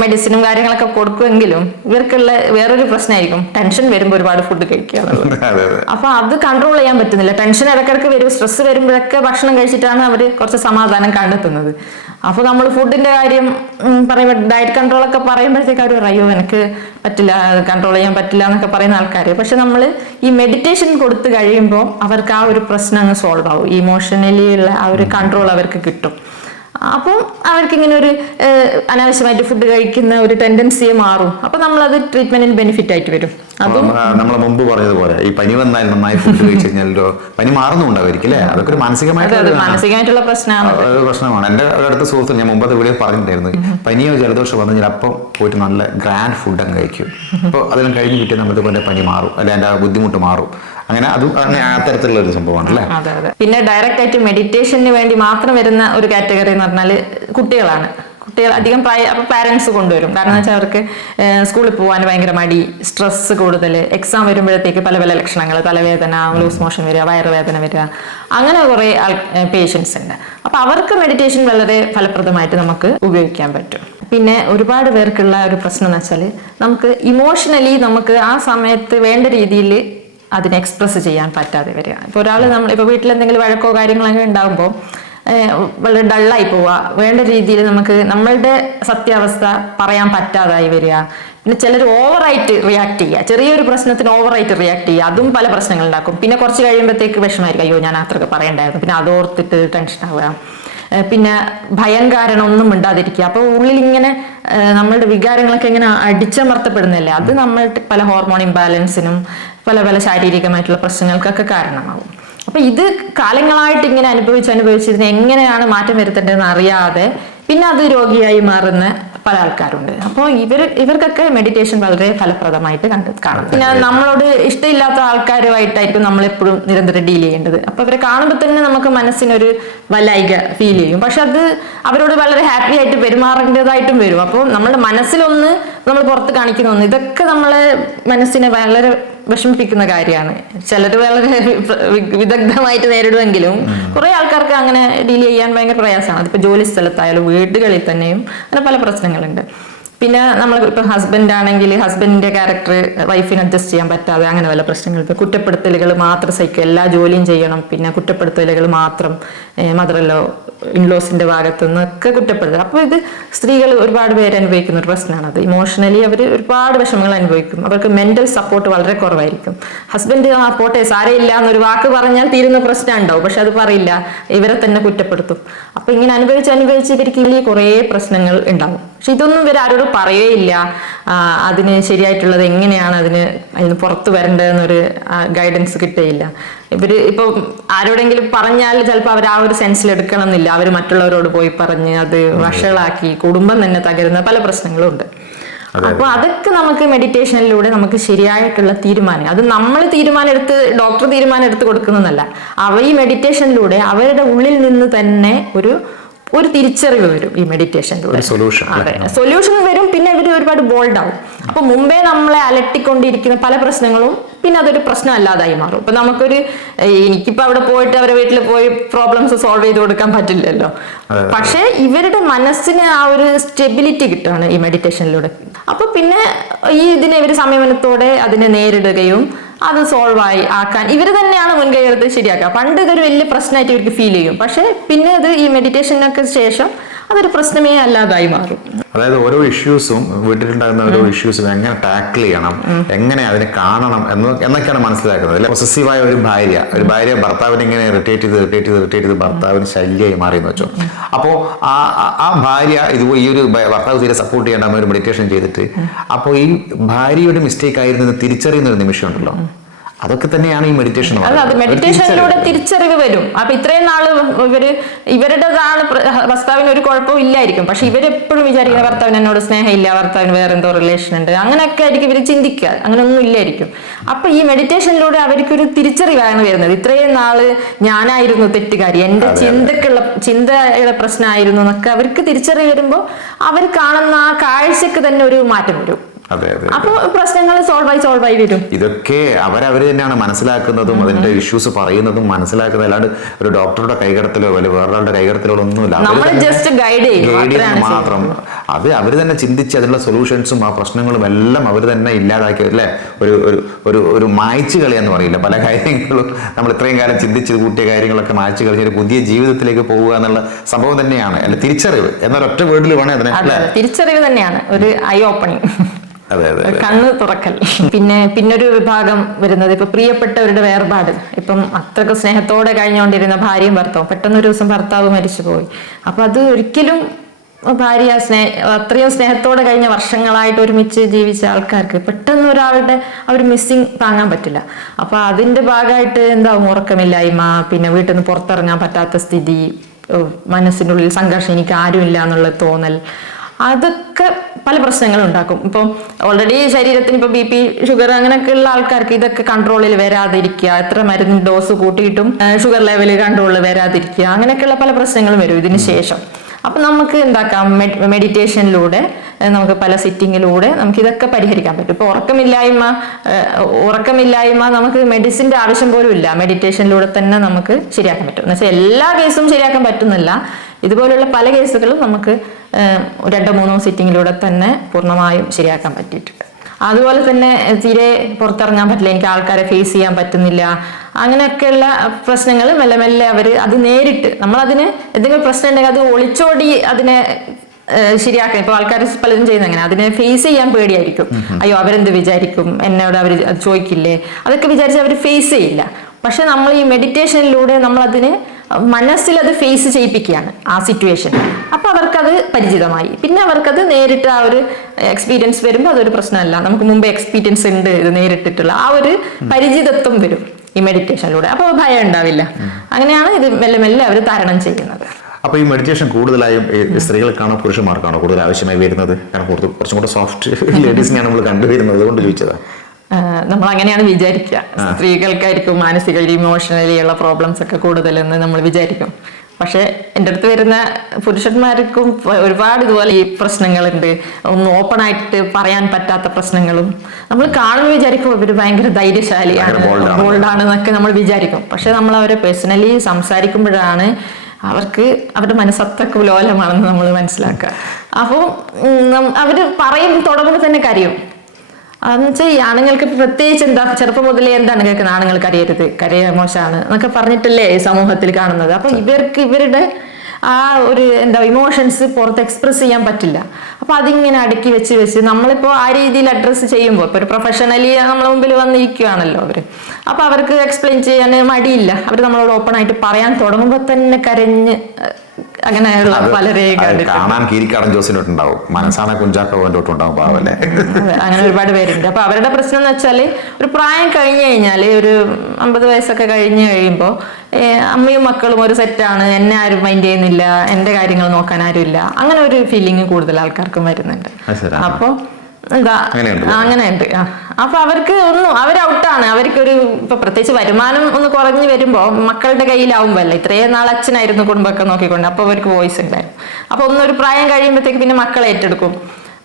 മെഡിസിനും കാര്യങ്ങളൊക്കെ കൊടുക്കുമെങ്കിലും ഇവർക്കുള്ള വേറൊരു പ്രശ്നമായിരിക്കും ടെൻഷൻ വരുമ്പോൾ ഒരുപാട് ഫുഡ് കഴിക്കുക എന്നുള്ളത്. അപ്പൊ അത് കൺട്രോൾ ചെയ്യാൻ പറ്റുന്നില്ല. ടെൻഷൻ ഇടയ്ക്കിടയ്ക്ക് വരും, സ്ട്രെസ് വരുമ്പോഴൊക്കെ ഭക്ഷണം കഴിച്ചിട്ടാണ് അവർ കുറച്ച് സമാധാനം കണ്ടെത്തുന്നത്. അപ്പൊ നമ്മൾ ഫുഡിന്റെ കാര്യം പറയുമ്പോൾ ഡയറ്റ് കൺട്രോൾ ഒക്കെ പറയുമ്പോഴത്തേക്ക് അവർ പറയും, എനിക്ക് പറ്റില്ല, കൺട്രോൾ ചെയ്യാൻ പറ്റില്ല എന്നൊക്കെ പറയുന്ന ആൾക്കാർ. പക്ഷെ നമ്മൾ ഈ മെഡിറ്റേഷൻ കൊടുത്തു കഴിയുമ്പോൾ അവർക്ക് ആ ഒരു പ്രശ്നം അങ്ങ് സോൾവ് ആവും. ഇമോഷണലി ഉള്ള ആ ഒരു കൺട്രോൾ അവർക്ക് കിട്ടും. അപ്പം അവർക്ക് ഇങ്ങനെ ഒരു അനാവശ്യമായിട്ട് ഫുഡ് കഴിക്കുന്ന ഒരു ടെൻഡൻസിയെ മാറും. അപ്പൊ നമ്മളത് ട്രീറ്റ്മെന്റിന് ബെനിഫിറ്റ് ആയിട്ട് വരും. അതും നമ്മൾ മുമ്പ് പറഞ്ഞതുപോലെ ഈ പനി വന്നാൽ നന്നായി ഫുഡ് കഴിച്ചു കഴിഞ്ഞാലോ പനി മാറുന്നുണ്ടായിരിക്കും അല്ലേ? അതൊക്കെ ഒരു മാനസികമായിട്ടുള്ള പ്രശ്നമാണ്. എന്റെ അടുത്ത സുഹൃത്ത് ഞാൻ മുമ്പത്തെ വീഡിയോ പറഞ്ഞിട്ടുണ്ടായിരുന്നു, പനിയോ ജലദോഷം വന്നു കഴിഞ്ഞാൽ അപ്പം പോയിട്ട് നല്ല ഗ്രാൻഡ് ഫുഡ് അങ്ങ് കഴിക്കും. അപ്പോൾ അതെല്ലാം കഴിഞ്ഞ് കിട്ടിയാൽ നമ്മുടെ പനി മാറും, അല്ലെ അതിന്റെ ബുദ്ധിമുട്ട് മാറും. അങ്ങനെ അതും ആ തരത്തിലുള്ള ഒരു സംഭവമാണ് അല്ലേ? അതെ. പിന്നെ ഡയറക്റ്റ് ആയിട്ട് മെഡിറ്റേഷന് വേണ്ടി മാത്രം വരുന്ന ഒരു കാറ്റഗറി എന്ന് പറഞ്ഞാൽ കുട്ടികളാണ്. കുട്ടികൾ അധികം പാരന്റ്സ് കൊണ്ടുവരും. കാരണം വെച്ചാൽ അവർക്ക് സ്കൂളിൽ പോകാൻ ഭയങ്കര മടി, സ്ട്രെസ് കൂടുതൽ, എക്സാം വരുമ്പോഴത്തേക്ക് പല പല ലക്ഷണങ്ങൾ, തലവേദന, ലൂസ് മോഷൻ വരിക, വയറുവേദന വരിക, അങ്ങനെ കുറെ പേഷ്യൻസ് ഉണ്ട്. അപ്പൊ അവർക്ക് മെഡിറ്റേഷൻ വളരെ ഫലപ്രദമായിട്ട് നമുക്ക് ഉപയോഗിക്കാൻ പറ്റും. പിന്നെ ഒരുപാട് പേർക്കുള്ള ഒരു പ്രശ്നം എന്ന് വെച്ചാൽ നമുക്ക് ഇമോഷണലി നമുക്ക് ആ സമയത്ത് വേണ്ട രീതിയിൽ അതിനെ എക്സ്പ്രസ് ചെയ്യാൻ പറ്റാതെ വരിക. ഇപ്പോൾ ഒരാൾ ഇപ്പോൾ വീട്ടിൽ എന്തെങ്കിലും വഴക്കോ കാര്യങ്ങളൊക്കെ ഉണ്ടാകുമ്പോൾ വളരെ ഡള്ളായി പോവുക, വേണ്ട രീതിയിൽ നമുക്ക് നമ്മളുടെ സത്യാവസ്ഥ പറയാൻ പറ്റാതായി വരിക. പിന്നെ ചിലർ ഓവറായിട്ട് റിയാക്ട് ചെയ്യുക, ചെറിയൊരു പ്രശ്നത്തിന് ഓവറായിട്ട് റിയാക്ട് ചെയ്യുക, അതും പല പ്രശ്നങ്ങൾ ഉണ്ടാക്കും. പിന്നെ കുറച്ച് കഴിയുമ്പോഴത്തേക്ക് വിഷമമായിരിക്കും, അയ്യോ ഞാൻ അത്രയ്ക്ക് പറയണ്ടായിരുന്നു, പിന്നെ അതോർത്തിട്ട് ടെൻഷൻ ആവുക. പിന്നെ ഭയം കാരണം ഒന്നും മിണ്ടാതിരിക്കുക. അപ്പോൾ ഉള്ളിൽ ഇങ്ങനെ നമ്മളുടെ വികാരങ്ങളൊക്കെ ഇങ്ങനെ അടിച്ചമർത്തപ്പെടുന്നില്ലേ, അത് നമ്മളുടെ പല ഹോർമോൺ ഇംബാലൻസിനും പല പല ശാരീരികമായിട്ടുള്ള പ്രശ്നങ്ങൾക്കൊക്കെ കാരണമാവും. അപ്പൊ ഇത് കാലങ്ങളായിട്ട് ഇങ്ങനെ അനുഭവിച്ചിരുന്ന എങ്ങനെയാണ് മാറ്റം വരുത്തേണ്ടതെന്ന് അറിയാതെ പിന്നെ അത് രോഗിയായി മാറുന്ന പല ആൾക്കാരുണ്ട്. അപ്പോൾ ഇവർക്കൊക്കെ മെഡിറ്റേഷൻ വളരെ ഫലപ്രദമായിട്ട് കാണും. പിന്നെ നമ്മളോട് ഇഷ്ടമില്ലാത്ത ആൾക്കാരുമായിട്ടായിരിക്കും നമ്മളെപ്പോഴും നിരന്തരം ഡീൽ ചെയ്യേണ്ടത്. അപ്പൊ അവരെ കാണുമ്പോൾ തന്നെ നമുക്ക് മനസ്സിനൊരു വല്ലായിക ഫീൽ ചെയ്യും. പക്ഷെ അത് അവരോട് വളരെ ഹാപ്പി ആയിട്ട് പെരുമാറേണ്ടതായിട്ടും വരും. അപ്പോൾ നമ്മുടെ മനസ്സിലൊന്ന് നമ്മൾ പുറത്ത് കാണിക്കുന്ന ഒന്ന്, ഇതൊക്കെ നമ്മളെ മനസ്സിനെ വളരെ വിഷമിപ്പിക്കുന്ന കാര്യമാണ്. ചിലർ വളരെ വിദഗ്ധമായിട്ട് നേരിടുമെങ്കിലും കുറെ ആൾക്കാർക്ക് അങ്ങനെ ഡീൽ ചെയ്യാൻ ഭയങ്കര പ്രയാസമാണ്. അതിപ്പോ ജോലി സ്ഥലത്തായാലും വീടുകളിൽ തന്നെയും അങ്ങനെ പല പ്രശ്നങ്ങളുണ്ട്. പിന്നെ നമ്മൾ ഇപ്പൊ ഹസ്ബൻഡ് ആണെങ്കിൽ ഹസ്ബൻഡിന്റെ ക്യാരക്ടർ വൈഫിന് അഡ്ജസ്റ്റ് ചെയ്യാൻ പറ്റാതെ അങ്ങനെ വല്ല പ്രശ്നങ്ങൾക്ക്, കുറ്റപ്പെടുത്തലുകൾ മാത്രം സഹിക്കും, എല്ലാ ജോലിയും ചെയ്യണം, പിന്നെ കുറ്റപ്പെടുത്തലുകൾ മാത്രം മദറല്ലോ ഇൻലോസിന്റെ ഭാഗത്തു നിന്നൊക്കെ കുറ്റപ്പെടുത്തുക. അപ്പോൾ ഇത് സ്ത്രീകൾ ഒരുപാട് പേര് അനുഭവിക്കുന്ന ഒരു പ്രശ്നമാണ്. അത് ഇമോഷണലി അവർ ഒരുപാട് വിഷമങ്ങൾ അനുഭവിക്കും. അവർക്ക് മെന്റൽ സപ്പോർട്ട് വളരെ കുറവായിരിക്കും. ഹസ്ബൻഡ് പോട്ടെ സാരയില്ല എന്നൊരു വാക്ക് പറഞ്ഞാൽ തീരുന്ന പ്രശ്നം ഉണ്ടാവും, പക്ഷെ അത് പറയില്ല, ഇവരെ തന്നെ കുറ്റപ്പെടുത്തും. അപ്പൊ ഇങ്ങനെ അനുഭവിച്ച് ഇവർക്ക് കുറേ പ്രശ്നങ്ങൾ ഉണ്ടാവും. പക്ഷെ ഇതൊന്നും ഇവർ ആരോടും പറയുകയില്ല. അതിന് ശരിയായിട്ടുള്ളത് എങ്ങനെയാണ് അതിന് പുറത്തു വരേണ്ടതെന്നൊരു ഗൈഡൻസ് കിട്ടുകയില്ല. ഇവര് ഇപ്പൊ ആരോടെങ്കിലും പറഞ്ഞാൽ ചിലപ്പോൾ അവർ ആ ഒരു സെൻസിൽ എടുക്കണം എന്നില്ല. അവർ മറ്റുള്ളവരോട് പോയി പറഞ്ഞ് അത് വഷളാക്കി കുടുംബം തന്നെ തകരുന്ന പല പ്രശ്നങ്ങളും ഉണ്ട്. അപ്പൊ അതൊക്കെ നമുക്ക് മെഡിറ്റേഷനിലൂടെ നമുക്ക് ശരിയായിട്ടുള്ള തീരുമാനം, അത് നമ്മൾ ഡോക്ടർ തീരുമാനം എടുത്ത് കൊടുക്കുന്നതല്ല, ഈ മെഡിറ്റേഷനിലൂടെ അവരുടെ ഉള്ളിൽ നിന്ന് തന്നെ ഒരു തിരിച്ചറിവ് വരും. ഈ മെഡിറ്റേഷനിലൂടെ സൊല്യൂഷൻ വരും. പിന്നെ ഇവർ ഒരുപാട് ബോൾഡ് ആവും. അപ്പൊ മുമ്പേ നമ്മളെ അലട്ടിക്കൊണ്ടിരിക്കുന്ന പല പ്രശ്നങ്ങളും പിന്നെ അതൊരു പ്രശ്നം അല്ലാതായി മാറും. ഇപ്പൊ എനിക്കിപ്പോ അവിടെ പോയിട്ട് അവരുടെ വീട്ടിൽ പോയി പ്രോബ്ലംസ് സോൾവ് ചെയ്ത് കൊടുക്കാൻ പറ്റില്ലല്ലോ. പക്ഷെ ഇവരുടെ മനസ്സിന് ആ ഒരു സ്റ്റെബിലിറ്റി കിട്ടുകയാണ് ഈ മെഡിറ്റേഷനിലൂടെ. അപ്പൊ പിന്നെ ഇതിനെ ഇവർ സംയമനത്തോടെ അതിനെ നേരിടുകയും അത് സോൾവ് ആക്കാൻ ഇവർ തന്നെയാണ് മുൻകൈ എടുത്ത് ശരിയാക്കുക. പണ്ട് ഇതൊരു വലിയ പ്രശ്നമായിട്ട് ഇവർക്ക് ഫീൽ ചെയ്യും. പക്ഷെ പിന്നെ അത് ഈ മെഡിറ്റേഷനൊക്കെ ശേഷം അതൊരു പ്രശ്നമേ അല്ലാതായി മാറും. അതായത് ഓരോ ഇഷ്യൂസും വീട്ടിലുണ്ടാകുന്ന ഓരോ ഇഷ്യൂസും എങ്ങനെ ടാക്കിൾ ചെയ്യണം, എങ്ങനെ അതിനെ കാണണം എന്നൊക്കെയാണ് മനസ്സിലാക്കുന്നത്. അല്ലെ, പൊസസീവായ ഒരു ഭാര്യ ഭർത്താവിനെ ഇങ്ങനെ ഇറിറ്റേറ്റ് ചെയ്ത് ഭർത്താവിന് ശല്യമായി മാറിയെന്ന് വെച്ചോ. അപ്പോൾ ആ ഭാര്യ ഈ ഒരു ഭർത്താവ് തീരെ സപ്പോർട്ട് ചെയ്യേണ്ട ഒരു മെഡിറ്റേഷൻ ചെയ്തിട്ട് അപ്പോൾ ഈ ഭാര്യയുടെ മിസ്റ്റേക്ക് ആയിരുന്നു തിരിച്ചറിയുന്ന ഒരു നിമിഷം ഉണ്ടല്ലോ, അതൊക്കെ തന്നെയാണ് ഈ മെഡിറ്റേഷൻ. അത് മെഡിറ്റേഷനിലൂടെ തിരിച്ചറിവ് വരും. അപ്പൊ ഇത്രയും നാള് ഇവരുടേതാണ് ഭർത്താവിന് ഒരു കുഴപ്പവും ഇല്ലായിരിക്കും, പക്ഷെ ഇവരെപ്പോഴും വിചാരിക്കുന്ന ഭർത്താവിന് എന്നോട് സ്നേഹമില്ല, ഭർത്താവിന് വേറെ എന്തോ റിലേഷൻ ഉണ്ട്, അങ്ങനെയൊക്കെ ആയിരിക്കും ഇവർ ചിന്തിക്കുക. അങ്ങനെ ഒന്നും ഇല്ലായിരിക്കും. അപ്പൊ ഈ മെഡിറ്റേഷനിലൂടെ അവർക്കൊരു തിരിച്ചറിവാണ് വരുന്നത്. ഇത്രയും നാള് ഞാനായിരുന്നു തെറ്റുകാരി, എന്റെ ചിന്തയുടെ പ്രശ്നമായിരുന്നു എന്നൊക്കെ അവർക്ക് തിരിച്ചറിവ് വരുമ്പോൾ അവർ കാണുന്ന ആ കാഴ്ചക്ക് തന്നെ ഒരു മാറ്റം വരും. അപ്പൊ പ്രശ്നങ്ങൾ സോൾവ് ആയി വരും. ഇതൊക്കെ അവര് തന്നെയാണ് മനസ്സിലാക്കുന്നതും അതിന്റെ ഇഷ്യൂസ് പറയുന്നതും മനസ്സിലാക്കുന്നത്. അല്ലാണ്ട് ഒരു ഡോക്ടറുടെ കൈകടത്തിലോ അല്ലെങ്കിൽ വേറൊരാളുടെ കൈകടത്തിലോ ഒന്നുമില്ല, മാത്രം. അത് അവര് തന്നെ ചിന്തിച്ച് അതിനുള്ള സൊല്യൂഷൻസും ആ പ്രശ്നങ്ങളും എല്ലാം അവർ തന്നെ ഇല്ലാതാക്കി, അല്ലെ, ഒരു മായ്ച്ചു കളിയെന്ന് പറയില്ല, പല കാര്യങ്ങളും നമ്മൾ ഇത്രയും കാലം ചിന്തിച്ച് കൂട്ടിയ കാര്യങ്ങളൊക്കെ മായ്ച്ചു കളിച്ച് ഒരു പുതിയ ജീവിതത്തിലേക്ക് പോവുക എന്നുള്ള സംഭവം തന്നെയാണ്. അല്ലെ, തിരിച്ചറിവ് എന്നൊരൊറ്റ വേർഡിൽ വേണേ അതിനെ, തിരിച്ചറിവ് തന്നെയാണ് ഒരു ഐ ഓപ്പണിംഗ്. അതെ അതെ കണ്ണ് തുറക്കൽ. പിന്നൊരു വിഭാഗം വരുന്നത് ഇപ്പൊ പ്രിയപ്പെട്ടവരുടെ വേർപാട്. ഇപ്പം അത്രക്ക് സ്നേഹത്തോടെ കഴിഞ്ഞുകൊണ്ടിരുന്ന ഭാര്യയും ഭർത്താവും പെട്ടെന്നൊരു ദിവസം ഭർത്താവ് മരിച്ചുപോയി. അപ്പൊ അത് ഒരിക്കലും ഭാര്യ അത്രയും സ്നേഹത്തോടെ കഴിഞ്ഞ വർഷങ്ങളായിട്ട് ഒരുമിച്ച് ജീവിച്ച ആൾക്കാർക്ക് പെട്ടെന്ന് ഒരാളുടെ ആ ഒരു മിസ്സിങ് താങ്ങാൻ പറ്റില്ല. അപ്പൊ അതിന്റെ ഭാഗമായിട്ട് എന്താവും, ഉറക്കമില്ലായ്മ, പിന്നെ വീട്ടിൽ നിന്ന് പുറത്തിറങ്ങാൻ പറ്റാത്ത സ്ഥിതി, മനസ്സിൻ്റെ ഉള്ളിൽ സംഘർഷം, എനിക്ക് ആരുമില്ല എന്നുള്ള തോന്നൽ, അതൊക്കെ പല പ്രശ്നങ്ങളും ഉണ്ടാക്കും. ഇപ്പം ഓൾറെഡി ശരീരത്തിന് ഇപ്പൊ BP, ഷുഗർ അങ്ങനെയൊക്കെ ഉള്ള ആൾക്കാർക്ക് ഇതൊക്കെ കൺട്രോളിൽ വരാതിരിക്കുക, എത്ര മരുന്ന് ഡോസ് കൂട്ടിയിട്ടും ഷുഗർ ലെവൽ കൺട്രോളിൽ വരാതിരിക്കുക, അങ്ങനെയൊക്കെയുള്ള പല പ്രശ്നങ്ങളും വരും ഇതിന് ശേഷം. അപ്പൊ നമുക്ക് എന്താക്കാം, മെഡിറ്റേഷനിലൂടെ നമുക്ക് പല സിറ്റിങ്ങിലൂടെ നമുക്ക് ഇതൊക്കെ പരിഹരിക്കാൻ പറ്റും. ഇപ്പൊ ഉറക്കമില്ലായ്മ നമുക്ക് മെഡിസിന്റെ ആവശ്യം പോലും ഇല്ല, മെഡിറ്റേഷനിലൂടെ തന്നെ നമുക്ക് ശരിയാക്കാൻ പറ്റും. എന്ന് വെച്ചാൽ എല്ലാ കേസും ശരിയാക്കാൻ പറ്റുന്നില്ല, ഇതുപോലുള്ള പല കേസുകളും നമുക്ക് 2-3 സിറ്റിങ്ങിലൂടെ തന്നെ പൂർണ്ണമായും ശരിയാക്കാൻ പറ്റിയിട്ടുണ്ട്. അതുപോലെ തന്നെ തീരെ പുറത്തിറങ്ങാൻ പറ്റില്ല, എനിക്ക് ആൾക്കാരെ ഫേസ് ചെയ്യാൻ പറ്റുന്നില്ല, അങ്ങനെയൊക്കെയുള്ള പ്രശ്നങ്ങൾ മെല്ലെ മെല്ലെ അവർ അത് നേരിട്ട്, നമ്മളതിന് എന്തെങ്കിലും പ്രശ്നം ഉണ്ടെങ്കിൽ അത് ഒളിച്ചോടി അതിനെ ശരിയാക്കാൻ, ഇപ്പൊ ആൾക്കാർ പലരും ചെയ്യുന്ന അങ്ങനെ, അതിനെ ഫേസ് ചെയ്യാൻ പേടിയായിരിക്കും. അയ്യോ അവരെന്ത് വിചാരിക്കും, എന്നോട് അവർ ചോദിക്കില്ലേ, അതൊക്കെ വിചാരിച്ച് അവർ ഫേസ് ചെയ്യില്ല. പക്ഷെ നമ്മൾ ഈ മെഡിറ്റേഷനിലൂടെ നമ്മളതിന് മനസ്സിൽ അത് ഫേസ് ചെയ്യിപ്പിക്കുകയാണ് ആ സിറ്റുവേഷൻ. അപ്പൊ അവർക്കത് പരിചിതമായി, പിന്നെ അവർക്കത് നേരിട്ട് ആ ഒരു എക്സ്പീരിയൻസ് വരുമ്പോൾ അതൊരു പ്രശ്നമല്ല, നമുക്ക് മുമ്പ് എക്സ്പീരിയൻസ് ഉണ്ട് ഇത് നേരിട്ടിട്ടുള്ള ആ ഒരു പരിചിതത്വം വരും ഈ മെഡിറ്റേഷനിലൂടെ. അപ്പോൾ ഭയം ഉണ്ടാവില്ല. അങ്ങനെയാണ് ഇത് മെല്ലെ മെല്ലെ അവർ തരണം ചെയ്യുന്നത്. അപ്പോൾ ഈ മെഡിറ്റേഷൻ കൂടുതലായും സ്ത്രീകൾക്കാണോ പുരുഷന്മാർക്കാണോ കൂടുതൽ ആവശ്യമായി വരുന്നത്? കാരണം കുറച്ചും കൂടെ സോഫ്റ്റ് ലേഡീസിനെയാണ് നമ്മൾ കണ്ടുവരുന്നത്, അതുകൊണ്ട് ചോദിച്ചതാണ്. നമ്മൾ അങ്ങനെയാണ് വിചാരിക്കുക, സ്ത്രീകൾക്കായിരിക്കും മാനസികലി ഇമോഷണലി ഉള്ള പ്രോബ്ലംസ് ഒക്കെ കൂടുതലെന്ന് നമ്മൾ വിചാരിക്കും. പക്ഷെ എൻ്റെ അടുത്ത് വരുന്ന പുരുഷന്മാർക്കും ഒരുപാട് ഇതുപോലെ ഈ പ്രശ്നങ്ങളുണ്ട്, ഒന്ന് ഓപ്പൺ ആയിട്ട് പറയാൻ പറ്റാത്ത പ്രശ്നങ്ങളും. നമ്മൾ കാണുമ്പോൾ വിചാരിക്കും ഇവർ ഭയങ്കര ധൈര്യശാലിയാണ്, ബോൾഡാണെന്നൊക്കെ നമ്മൾ വിചാരിക്കും. പക്ഷെ നമ്മൾ അവരെ പേഴ്സണലി സംസാരിക്കുമ്പോഴാണ് അവർക്ക് അവരുടെ മനസ്സത്രക്ക് ലോലമാണെന്ന് നമ്മൾ മനസ്സിലാക്കുക. അപ്പോൾ അവര് തുടങ്ങുമ്പോൾ തന്നെ കരയും. അതെന്ന് വെച്ചാൽ ഈ ആണുങ്ങൾക്ക് പ്രത്യേകിച്ച് എന്താ, ചെറുപ്പം മുതലേ എന്താണ് കേൾക്കുന്നത്, ആണുങ്ങൾ കരയ മോശമാണ് എന്നൊക്കെ പറഞ്ഞിട്ടല്ലേ സമൂഹത്തിൽ കാണുന്നത്. അപ്പൊ ഇവരുടെ ആ ഒരു ഇമോഷൻസ് പുറത്ത് എക്സ്പ്രസ് ചെയ്യാൻ പറ്റില്ല. അപ്പൊ അതിങ്ങനെ അടുക്കി വെച്ച് നമ്മളിപ്പോ ആ രീതിയിൽ അഡ്രസ്സ് ചെയ്യുമ്പോൾ, ഇപ്പൊ ഒരു പ്രൊഫഷണലി നമ്മളെ മുമ്പിൽ വന്നിരിക്കുകയാണല്ലോ അവര്, അപ്പൊ അവർക്ക് എക്സ്പ്ലെയിൻ ചെയ്യാൻ മടിയില്ല. അവർ നമ്മളോട് ഓപ്പൺ ആയിട്ട് പറയാൻ തുടങ്ങുമ്പോൾ തന്നെ കരഞ്ഞ് അങ്ങനെയുള്ള പലരെ കാണാൻ കീരിക്കാടൻ ജോസിനോട്ടുണ്ടാവും, മനസ്സാണ് കുഞ്ചാക്കോണ്ടാവും, പാവല്ലേ. അങ്ങനെ ഒരുപാട് പേരുണ്ട്. അപ്പൊ അവരുടെ പ്രശ്നം എന്ന് വെച്ചാല് ഒരു പ്രായം കഴിഞ്ഞു കഴിഞ്ഞാല്, ഒരു 50 വയസ്സൊക്കെ കഴിഞ്ഞു കഴിയുമ്പോൾ അമ്മയും മക്കളും ഒരു സെറ്റാണ്, എന്നെ ആരും മൈൻഡ് ചെയ്യുന്നില്ല, എന്റെ കാര്യങ്ങൾ നോക്കാൻ ആരും ഇല്ല, അങ്ങനെ ഒരു ഫീലിംഗ് കൂടുതൽ ആൾക്കാർക്കും വരുന്നുണ്ട്. അപ്പൊ അങ്ങനെയുണ്ട്. അപ്പൊ അവർക്ക് അവർ ഔട്ടാണ്. അവർക്കൊരു ഇപ്പൊ പ്രത്യേകിച്ച് വരുമാനം ഒന്ന് കുറഞ്ഞു വരുമ്പോ മക്കളുടെ കയ്യിലാവുമ്പോ അല്ല, ഇത്രയും നാൾ അച്ഛനായിരുന്നു കുടുംബമൊക്കെ നോക്കിക്കൊണ്ട്, അപ്പൊ അവർക്ക് വോയിസ് ഉണ്ടായിരുന്നു. അപ്പൊ ഒന്നൊരു പ്രായം കഴിയുമ്പോഴത്തേക്ക് പിന്നെ മക്കളെ ഏറ്റെടുക്കും.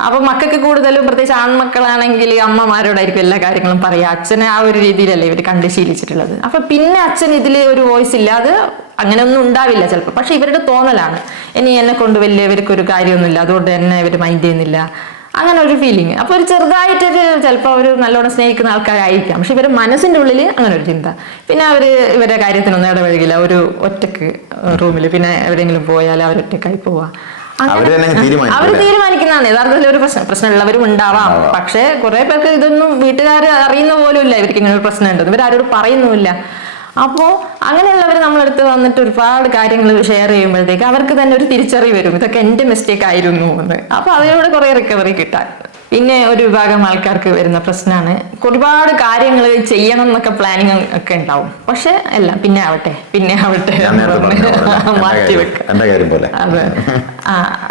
അപ്പൊ മക്കൾക്ക് കൂടുതലും പ്രത്യേകിച്ച് ആൺമക്കളാണെങ്കിൽ അമ്മമാരോടായിരിക്കും എല്ലാ കാര്യങ്ങളും പറയാ, അച്ഛനെ ആ ഒരു രീതിയിലല്ലേ ഇവർ കണ്ട് ശീലിച്ചിട്ടുള്ളത്. അപ്പൊ പിന്നെ അച്ഛൻ ഇതിൽ ഒരു വോയിസ് ഇല്ല, അത് അങ്ങനെ ഒന്നും ഉണ്ടാവില്ല ചിലപ്പോൾ. പക്ഷെ ഇവരുടെ തോന്നലാണ്, ഇനി എന്നെ കൊണ്ട് വലിയ ഇവർക്കൊരു കാര്യമൊന്നുമില്ല, അതുകൊണ്ട് എന്നെ ഇവർ മൈൻഡ് ചെയ്യുന്നില്ല, അങ്ങനെ ഒരു ഫീലിംഗ്. അപ്പൊ ഒരു ചെറുതായിട്ടൊരു ചിലപ്പോൾ അവർ നല്ലോണം സ്നേഹിക്കുന്ന ആൾക്കാരായിരിക്കാം, പക്ഷെ ഇവരുടെ മനസ്സിന്റെ ഉള്ളിൽ അങ്ങനെ ഒരു ചിന്ത. പിന്നെ ഇവരുടെ കാര്യത്തിനൊന്നും ഇടപഴകില്ല, ഒരു ഒറ്റക്ക് റൂമിൽ, പിന്നെ എവിടെയെങ്കിലും പോയാൽ അവരൊറ്റക്കായി പോവാ. അവർ തീരുമാനിക്കുന്നതാണ്. യഥാർത്ഥത്തിൽ ഒരു പ്രശ്നമുള്ളവരും ഉണ്ടാവാം, പക്ഷെ കുറെ പേർക്ക് ഇതൊന്നും വീട്ടുകാർ അറിയുന്ന പോലും ഇല്ല, ഇവർക്ക് ഇങ്ങനെ ഒരു പ്രശ്നം ഉണ്ടെന്ന് ഇവരാരോട് പറയുന്നുമില്ല. അപ്പോൾ അങ്ങനെയുള്ളവർ നമ്മളടുത്ത് വന്നിട്ട് ഒരുപാട് കാര്യങ്ങൾ ഷെയർ ചെയ്യുമ്പോഴത്തേക്ക് അവർക്ക് തന്നെ ഒരു തിരിച്ചറിവ് വരും, ഇതൊക്കെ എൻ്റെ മിസ്റ്റേക്ക് ആയിരുന്നു എന്ന്. അപ്പൊ അതിലൂടെ കുറെ റിക്കവറി കിട്ടാൻ. പിന്നെ ഒരു വിഭാഗം ആൾക്കാർക്ക് വരുന്ന പ്രശ്നമാണ്, ഒരുപാട് കാര്യങ്ങൾ ചെയ്യണം എന്നൊക്കെ പ്ലാനിങ് ഒക്കെ ഉണ്ടാവും, പക്ഷെ എല്ലാം പിന്നെ ആവട്ടെ മാറ്റി വെക്കുക. അതെ,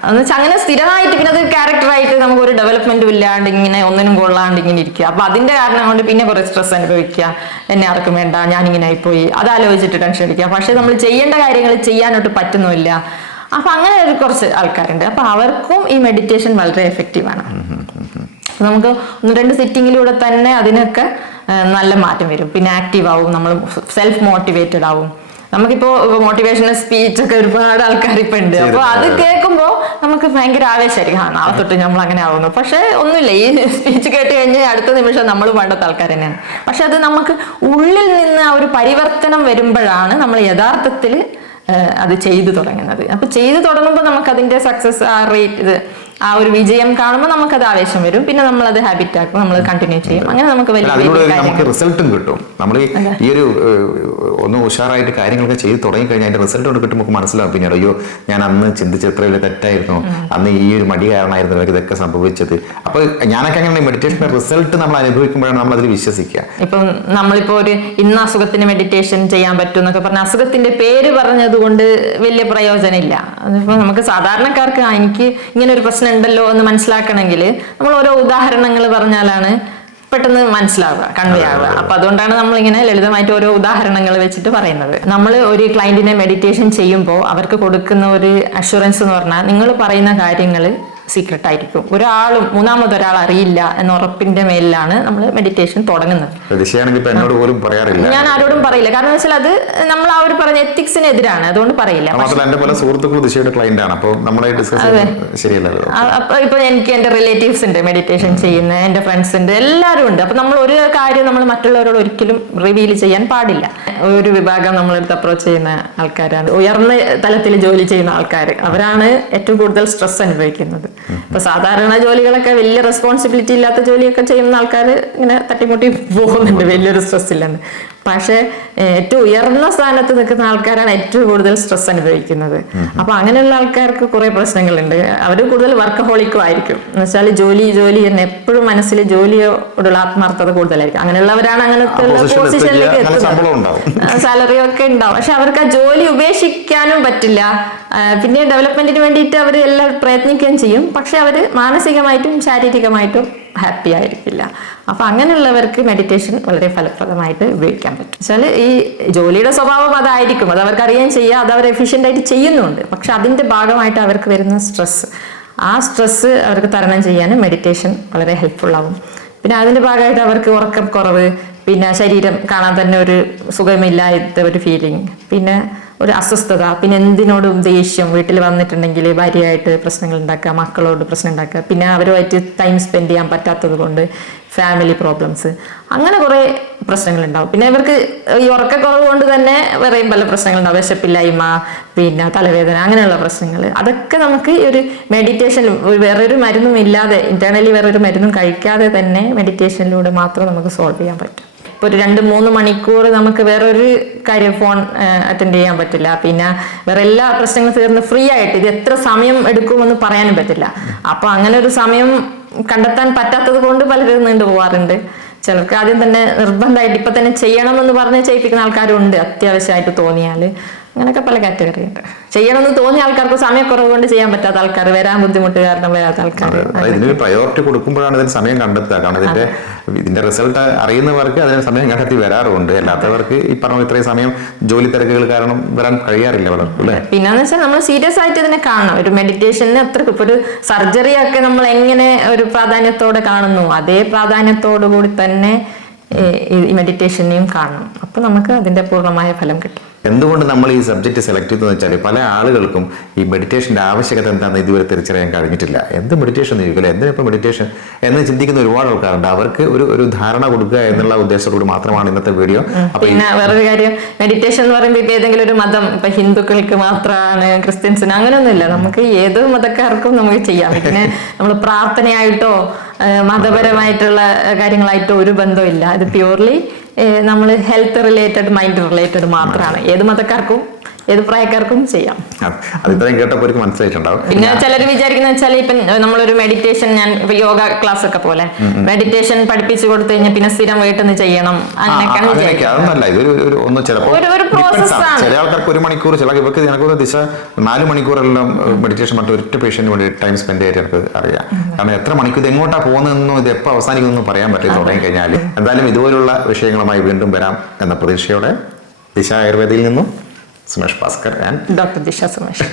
എന്ന് വെച്ചാൽ അങ്ങനെ സ്ഥിരമായിട്ട് പിന്നെ അത് ക്യാരക്ടറായിട്ട് നമുക്ക് ഒരു ഡെവലപ്മെന്റും ഇല്ലാണ്ട് ഇങ്ങനെ ഒന്നിനും കൊള്ളാണ്ട് ഇങ്ങനെ ഇരിക്കുക. അപ്പൊ അതിന്റെ കാരണം കൊണ്ട് പിന്നെ കുറെ സ്ട്രെസ് അനുഭവിക്കുക, എന്നെ ആർക്കും വേണ്ട, ഞാനിങ്ങനെ ആയിപ്പോയി, അതാലോചിച്ചിട്ട് ടെൻഷൻ അടിക്കുക. പക്ഷെ നമ്മൾ ചെയ്യേണ്ട കാര്യങ്ങൾ ചെയ്യാനോട്ട് പറ്റുന്നുമില്ല. അപ്പൊ അങ്ങനെ ഒരു കുറച്ച് ആൾക്കാരുണ്ട്. അപ്പൊ അവർക്കും ഈ മെഡിറ്റേഷൻ വളരെ എഫക്റ്റീവാണ്. നമുക്ക് 1-2 സിറ്റിങ്ങിലൂടെ തന്നെ അതിനൊക്കെ നല്ല മാറ്റം വരും. പിന്നെ ആക്റ്റീവ് ആവും, നമ്മൾ സെൽഫ് മോട്ടിവേറ്റഡ് ആവും. നമുക്കിപ്പോ മോട്ടിവേഷണൽ സ്പീച്ച് ഒക്കെ ഒരുപാട് ആൾക്കാർ ഇപ്പൊ ഉണ്ട്. അപ്പൊ അത് കേൾക്കുമ്പോൾ നമുക്ക് ഭയങ്കര ആവേശമായിരിക്കും, നാളെ തൊട്ട് നമ്മൾ അങ്ങനെ ആവുന്നു. പക്ഷെ ഒന്നുമില്ല, ഈ സ്പീച്ച് കേട്ട് കഴിഞ്ഞാൽ അടുത്ത നിമിഷം നമ്മൾ പണ്ടത്തെ ആൾക്കാർ തന്നെയാണ്. പക്ഷെ അത് നമുക്ക് ഉള്ളിൽ നിന്ന് ആ ഒരു പരിവർത്തനം വരുമ്പോഴാണ് നമ്മൾ യഥാർത്ഥത്തിൽ അത് ചെയ്തു തുടങ്ങുന്നത്. അപ്പൊ ചെയ്തു തുടങ്ങുമ്പോൾ നമുക്ക് അതിന്റെ സക്സസ് റേറ്റ് ആ ഒരു വിജയം കാണുമ്പോൾ നമുക്കത് ആവേശം വരും, പിന്നെ നമ്മളത് ഹാബിറ്റ് ആക്കും, നമ്മൾ കണ്ടിന്യൂ ചെയ്യും. അങ്ങനെ നമുക്ക് വലിയ അതിലൂടെ വലിയ നമുക്ക് കാര്യങ്ങൾ റിസൾട്ടും കിട്ടും. നമ്മൾ ഈ ഒരു ഒന്ന് ഉഷാറായിട്ട് കാര്യങ്ങളൊക്കെ ചെയ്ത് തുടങ്ങി കഴിഞ്ഞാൽ അതിന്റെ റിസൾട്ട് കൊണ്ട് കിട്ടുമ്പോൾ നമുക്ക് മനസ്സിലാവും പിന്നീട് അയ്യോ ഞാൻ അന്ന് ചിന്തിച്ച എത്ര വലിയ തെറ്റായിരുന്നു, അന്ന് ഈ ഒരു മടി കാരണമായിരുന്നു എനിക്ക് ഇതൊക്കെ സംഭവിച്ചത്. അപ്പൊ ഞാനൊക്കെ അങ്ങനെ മെഡിറ്റേഷന്റെ റിസൾട്ട് നമ്മൾ അനുഭവിക്കുമ്പോഴാണ് നമ്മൾ അതിൽ വിശ്വസിക്കുക. ഇപ്പം നമ്മളിപ്പോ ഒരു ഇന്ന അസുഖത്തിന് മെഡിറ്റേഷൻ ചെയ്യാൻ പറ്റും എന്നൊക്കെ പറഞ്ഞ അസുഖത്തിന്റെ പേര് പറഞ്ഞത് കൊണ്ട് വലിയ പ്രയോജനമില്ല. അതിപ്പോ നമുക്ക് സാധാരണക്കാർക്ക് എനിക്ക് ഇങ്ങനെ ഒരു പ്രശ്നം ഉണ്ടല്ലോ എന്ന് മനസ്സിലാക്കണമെങ്കിൽ നമ്മൾ ഓരോ ഉദാഹരണങ്ങൾ പറഞ്ഞാലാണ് പെട്ടെന്ന് മനസ്സിലാവുക, കൺവേ ആവുക. അപ്പൊ അതുകൊണ്ടാണ് നമ്മളിങ്ങനെ ലളിതമായിട്ട് ഓരോ ഉദാഹരണങ്ങൾ വെച്ചിട്ട് പറയുന്നത്. നമ്മൾ ഒരു ക്ലയന്റിനെ മെഡിറ്റേഷൻ ചെയ്യുമ്പോൾ അവർക്ക് കൊടുക്കുന്ന ഒരു അഷുറൻസ് എന്ന് പറഞ്ഞാൽ നിങ്ങൾ പറയുന്ന കാര്യങ്ങൾ സീക്രട്ട് ആയിരിക്കും, മൂന്നാമതൊരാൾ അറിയില്ല എന്ന ഉറപ്പിന്റെ മേലിലാണ് നമ്മൾ മെഡിറ്റേഷൻ തുടങ്ങുന്നത്. എന്നോട് പോലും പറയാറില്ല, ഞാൻ ആരോടും പറയില്ല. കാരണം വെച്ചാൽ അത് നമ്മൾ ആ ഒരു പറഞ്ഞ എത്തിക്സിന് എതിരാണ്, അതുകൊണ്ട് പറയില്ല. എന്റെ പല സുഹൃത്തുക്കൾ ദിശയുടെ ക്ലയന്റ് ആണ്, അപ്പോൾ നമ്മളെ ശരിയല്ലല്ലോ. അപ്പൊ ഇപ്പൊ എനിക്ക് എന്റെ റിലേറ്റീവ്സ് ഉണ്ട് മെഡിറ്റേഷൻ ചെയ്യുന്ന, എന്റെ ഫ്രണ്ട്സ് ഉണ്ട്, എല്ലാവരും ഉണ്ട്. അപ്പൊ നമ്മൾ ഒരു കാര്യം നമ്മൾ മറ്റുള്ളവരോട് ഒരിക്കലും റിവീൽ ചെയ്യാൻ പാടില്ല. ഒരു വിഭാഗം നമ്മളെടുത്ത് അപ്രോച്ച് ചെയ്യുന്ന ആൾക്കാരാണ് ഉയർന്ന തലത്തിൽ ജോലി ചെയ്യുന്ന ആൾക്കാർ. അവരാണ് ഏറ്റവും കൂടുതൽ സ്ട്രെസ് അനുഭവിക്കുന്നത്. ഇപ്പൊ സാധാരണ ജോലികളൊക്കെ വലിയ റെസ്പോൺസിബിലിറ്റി ഇല്ലാത്ത ജോലിയൊക്കെ ചെയ്യുന്ന ആൾക്കാർ ഇങ്ങനെ തട്ടിമുട്ടി പോകുന്നുണ്ട്, വലിയൊരു സ്ട്രെസ് ഇല്ലെന്ന്. പക്ഷെ ഏറ്റവും ഉയർന്ന സ്ഥാനത്ത് നിൽക്കുന്ന ആൾക്കാരാണ് ഏറ്റവും കൂടുതൽ സ്ട്രെസ് അനുഭവിക്കുന്നത്. അപ്പൊ അങ്ങനെയുള്ള ആൾക്കാർക്ക് കുറെ പ്രശ്നങ്ങളുണ്ട്. അവർ കൂടുതൽ വർക്കഹോളിക്കും ആയിരിക്കും. എന്ന് വെച്ചാൽ ജോലി തന്നെ എപ്പോഴും മനസ്സിൽ ജോലിയോടുള്ള ആത്മാർത്ഥത കൂടുതലായിരിക്കും. അങ്ങനെയുള്ളവരാണ് അങ്ങനത്തെ പൊസിഷനിലേക്ക് എത്തുന്നത്. സാലറി ഒക്കെ ഉണ്ടാവും, പക്ഷെ അവർക്ക് ആ ജോലി ഉപേക്ഷിക്കാനും പറ്റില്ല. പിന്നെ ഡെവലപ്മെന്റിന് വേണ്ടിയിട്ട് അവർ എല്ലാം പ്രയത്നിക്കുകയും ചെയ്യും, പക്ഷെ അവർ മാനസികമായിട്ടും ശാരീരികമായിട്ടും ഹാപ്പി ആയിരിക്കില്ല. അപ്പൊ അങ്ങനെയുള്ളവർക്ക് മെഡിറ്റേഷൻ വളരെ ഫലപ്രദമായിട്ട് ഉപയോഗിക്കാൻ പറ്റും. വെച്ചാൽ ഈ ജോലിയുടെ സ്വഭാവം അതായിരിക്കും, അത് അവർക്ക് അറിയാൻ ചെയ്യുക, അത് അവർ എഫിഷ്യൻ്റ് ആയിട്ട് ചെയ്യുന്നുണ്ട്. പക്ഷെ അതിന്റെ ഭാഗമായിട്ട് അവർക്ക് വരുന്ന ആ സ്ട്രെസ് അവർക്ക് തരണം ചെയ്യാൻ മെഡിറ്റേഷൻ വളരെ ഹെൽപ്ഫുൾ ആവും. പിന്നെ അതിന്റെ ഭാഗമായിട്ട് അവർക്ക് ഉറക്കക്കുറവ്, പിന്നെ ശരീരം കാണാൻ തന്നെ ഒരു സുഖമില്ലാത്ത ഒരു ഫീലിംഗ്, പിന്നെ ഒരു അസ്വസ്ഥത, പിന്നെ എന്തിനോടും ദേഷ്യം, വീട്ടിൽ വന്നിട്ടുണ്ടെങ്കിൽ ഭാര്യയായിട്ട് പ്രശ്നങ്ങൾ ഉണ്ടാക്കുക, മക്കളോട് പ്രശ്നം ഉണ്ടാക്കുക, പിന്നെ അവരുമായിട്ട് ടൈം സ്പെൻഡ് ചെയ്യാൻ പറ്റാത്തത് കൊണ്ട് ഫാമിലി പ്രോബ്ലംസ്, അങ്ങനെ കുറേ പ്രശ്നങ്ങളുണ്ടാവും. പിന്നെ ഇവർക്ക് ഈ ഉറക്കക്കുറവ് കൊണ്ട് തന്നെ വേറെയും പല പ്രശ്നങ്ങളുണ്ടാവും, വിശപ്പില്ലായ്മ, പിന്നെ തലവേദന, അങ്ങനെയുള്ള പ്രശ്നങ്ങൾ. അതൊക്കെ നമുക്ക് ഈ ഒരു മെഡിറ്റേഷൻ വേറൊരു മരുന്നും ഇല്ലാതെ, ഇന്റേണലി വേറൊരു മരുന്നും കഴിക്കാതെ തന്നെ മെഡിറ്റേഷനിലൂടെ മാത്രം നമുക്ക് സോൾവ് ചെയ്യാൻ പറ്റും. ഇപ്പോൾ ഒരു 2-3 മണിക്കൂർ നമുക്ക് വേറൊരു കാര്യം ഫോൺ അറ്റൻഡ് ചെയ്യാൻ പറ്റില്ല. പിന്നെ വേറെ എല്ലാ പ്രശ്നങ്ങളും തീർന്ന് ഫ്രീ ആയിട്ട് ഇത് എത്ര സമയം എടുക്കുമെന്ന് പറയാനും പറ്റില്ല. അപ്പൊ അങ്ങനെ ഒരു സമയം കണ്ടെത്താൻ പറ്റാത്തത് കൊണ്ട് പലരും നീണ്ടു പോവാറുണ്ട്. ചിലർക്ക് ആദ്യം തന്നെ നിർബന്ധമായിട്ട് ഇപ്പൊ തന്നെ ചെയ്യണമെന്ന് പറഞ്ഞ് ചെയ്യിപ്പിക്കുന്ന ആൾക്കാരും ഉണ്ട്, അത്യാവശ്യമായിട്ട് തോന്നിയാല്. അങ്ങനെയൊക്കെ പല കാറ്റഗറി ഉണ്ട്. ചെയ്യണമെന്ന് തോന്നിയ ആൾക്കാർക്ക് സമയക്കുറവ് കൊണ്ട് ചെയ്യാൻ പറ്റാത്ത ആൾക്കാർ, വരാൻ ബുദ്ധിമുട്ട് കാരണം വരാത്ത ആൾക്കാർ. ഇതിന് പ്രയോറിറ്റി കൊടുക്കുമ്പോഴാണ് ഇതിന് സമയം കണ്ടെത്തുക. കാരണം ഇതിന്റെ റിസൾട്ട് അറിയുന്നവർക്ക് അതിന് സമയം കണ്ടെത്തി വരാറുണ്ട്. അല്ലാത്തവർക്ക് ഈ പറഞ്ഞ ഇത്രയും സമയം ജോലി തിരക്കുകൾ കാരണം വരാൻ കഴിയാറില്ല പലർക്കും, അല്ലേ? പിന്നെന്ന് വെച്ചാൽ നമ്മൾ സീരിയസ് ആയിട്ട് ഇതിനെ കാണണം. ഒരു മെഡിറ്റേഷന് അത്ര ഇപ്പൊ ഒരു സർജറി ഒക്കെ നമ്മൾ എങ്ങനെ ഒരു പ്രാധാന്യത്തോടെ കാണുന്നു, അതേ പ്രാധാന്യത്തോടു കൂടി തന്നെ ഈ മെഡിറ്റേഷനെയും കാണണം. അപ്പൊ നമുക്ക് അതിന്റെ പൂർണ്ണമായ ഫലം കിട്ടും. എന്തുകൊണ്ട് നമ്മൾ ഈ സബ്ജക്ട് സെലക്ട് ചെയ്തെന്ന് വെച്ചാൽ പല ആളുകൾക്കും ഈ മെഡിറ്റേഷൻ്റെ ആവശ്യകത എന്താണെന്ന് ഇതുവരെ തിരിച്ചറിയാൻ കഴിഞ്ഞിട്ടില്ല. എന്ത് മെഡിറ്റേഷൻ ചോദിക്കില്ല, എന്തിനിപ്പോൾ മെഡിറ്റേഷൻ എന്ന് ചിന്തിക്കുന്ന ഒരുപാട് ആൾക്കാരുണ്ട്. അവർക്ക് ഒരു ധാരണ കൊടുക്കുക എന്നുള്ള ഉദ്ദേശത്തോട് മാത്രമാണ് ഇന്നത്തെ വീഡിയോ. പിന്നെ വേറൊരു കാര്യം, മെഡിറ്റേഷൻ എന്ന് പറയുമ്പോൾ ഇപ്പൊ ഏതെങ്കിലും ഒരു മതം, ഇപ്പൊ ഹിന്ദുക്കൾക്ക് മാത്രമാണ്, ക്രിസ്ത്യൻസിന് അങ്ങനെയൊന്നുമില്ല. നമുക്ക് ഏത് മതക്കാർക്കും നമുക്ക് ചെയ്യാം. പിന്നെ നമ്മൾ പ്രാർത്ഥനയായിട്ടോ മതപരമായിട്ടുള്ള കാര്യങ്ങളായിട്ടോ ഒരു ബന്ധമില്ല. ഇത് പ്യൂർലി നമ്മൾ ഹെൽത്ത് റിലേറ്റഡ്, മൈൻഡ് റിലേറ്റഡ് മാത്രമാണ്. ഏത് മതക്കാർക്കും ഏത് പ്രായക്കാർക്കും ചെയ്യാം. അതിത്രയും കേട്ടപ്പോൾ മനസ്സിലായിട്ടുണ്ടാവും. പിന്നെ ചിലർ വിചാരിക്കുന്ന വെച്ചാൽ ഇപ്പൊ നമ്മളൊരു മെഡിറ്റേഷൻ, ഞാൻ ഇപ്പൊ യോഗ ക്ലാസ് ഒക്കെ പോലെ മെഡിറ്റേഷൻ പഠിപ്പിച്ചു കൊടുത്തു കഴിഞ്ഞാൽ പിന്നെ സ്ഥിരം വീട്ടിൽ നിന്ന് ചെയ്യണം, അങ്ങനെയൊക്കെയാണ്. ഒരു പ്രോസസ്സാണ്. ചില ആൾക്കാർക്ക് 1 മണിക്കൂർ, ചില ഇവർക്ക് ഇതിനെക്കുറിച്ച് ദിശ 4 മണിക്കൂറെല്ലാം മെഡിറ്റേഷൻ മറ്റു ഒറ്റ പേഷ്യന്റിന് വേണ്ടി ടൈം സ്പെൻഡ് ചെയ്തിട്ട് എനിക്ക് അറിയാം. കാരണം എത്ര മണിക്കൂർ ഇത് എങ്ങോട്ടാ പോകുന്നതെന്നും ഇത് എപ്പോൾ അവസാനിക്കുന്നതെന്നും പറയാൻ പറ്റും തുടങ്ങി കഴിഞ്ഞാൽ. എന്തായാലും ഇതുപോലുള്ള വിഷയങ്ങളുമായി വീണ്ടും വരാം എന്ന പ്രതീക്ഷയോടെ ദിശ ആയുർവേദയിൽ നിന്നും സുമേഷ് ഭാസ്കർ ആൻഡ് ഡോക്ടർ ദിശ സുമേഷ്.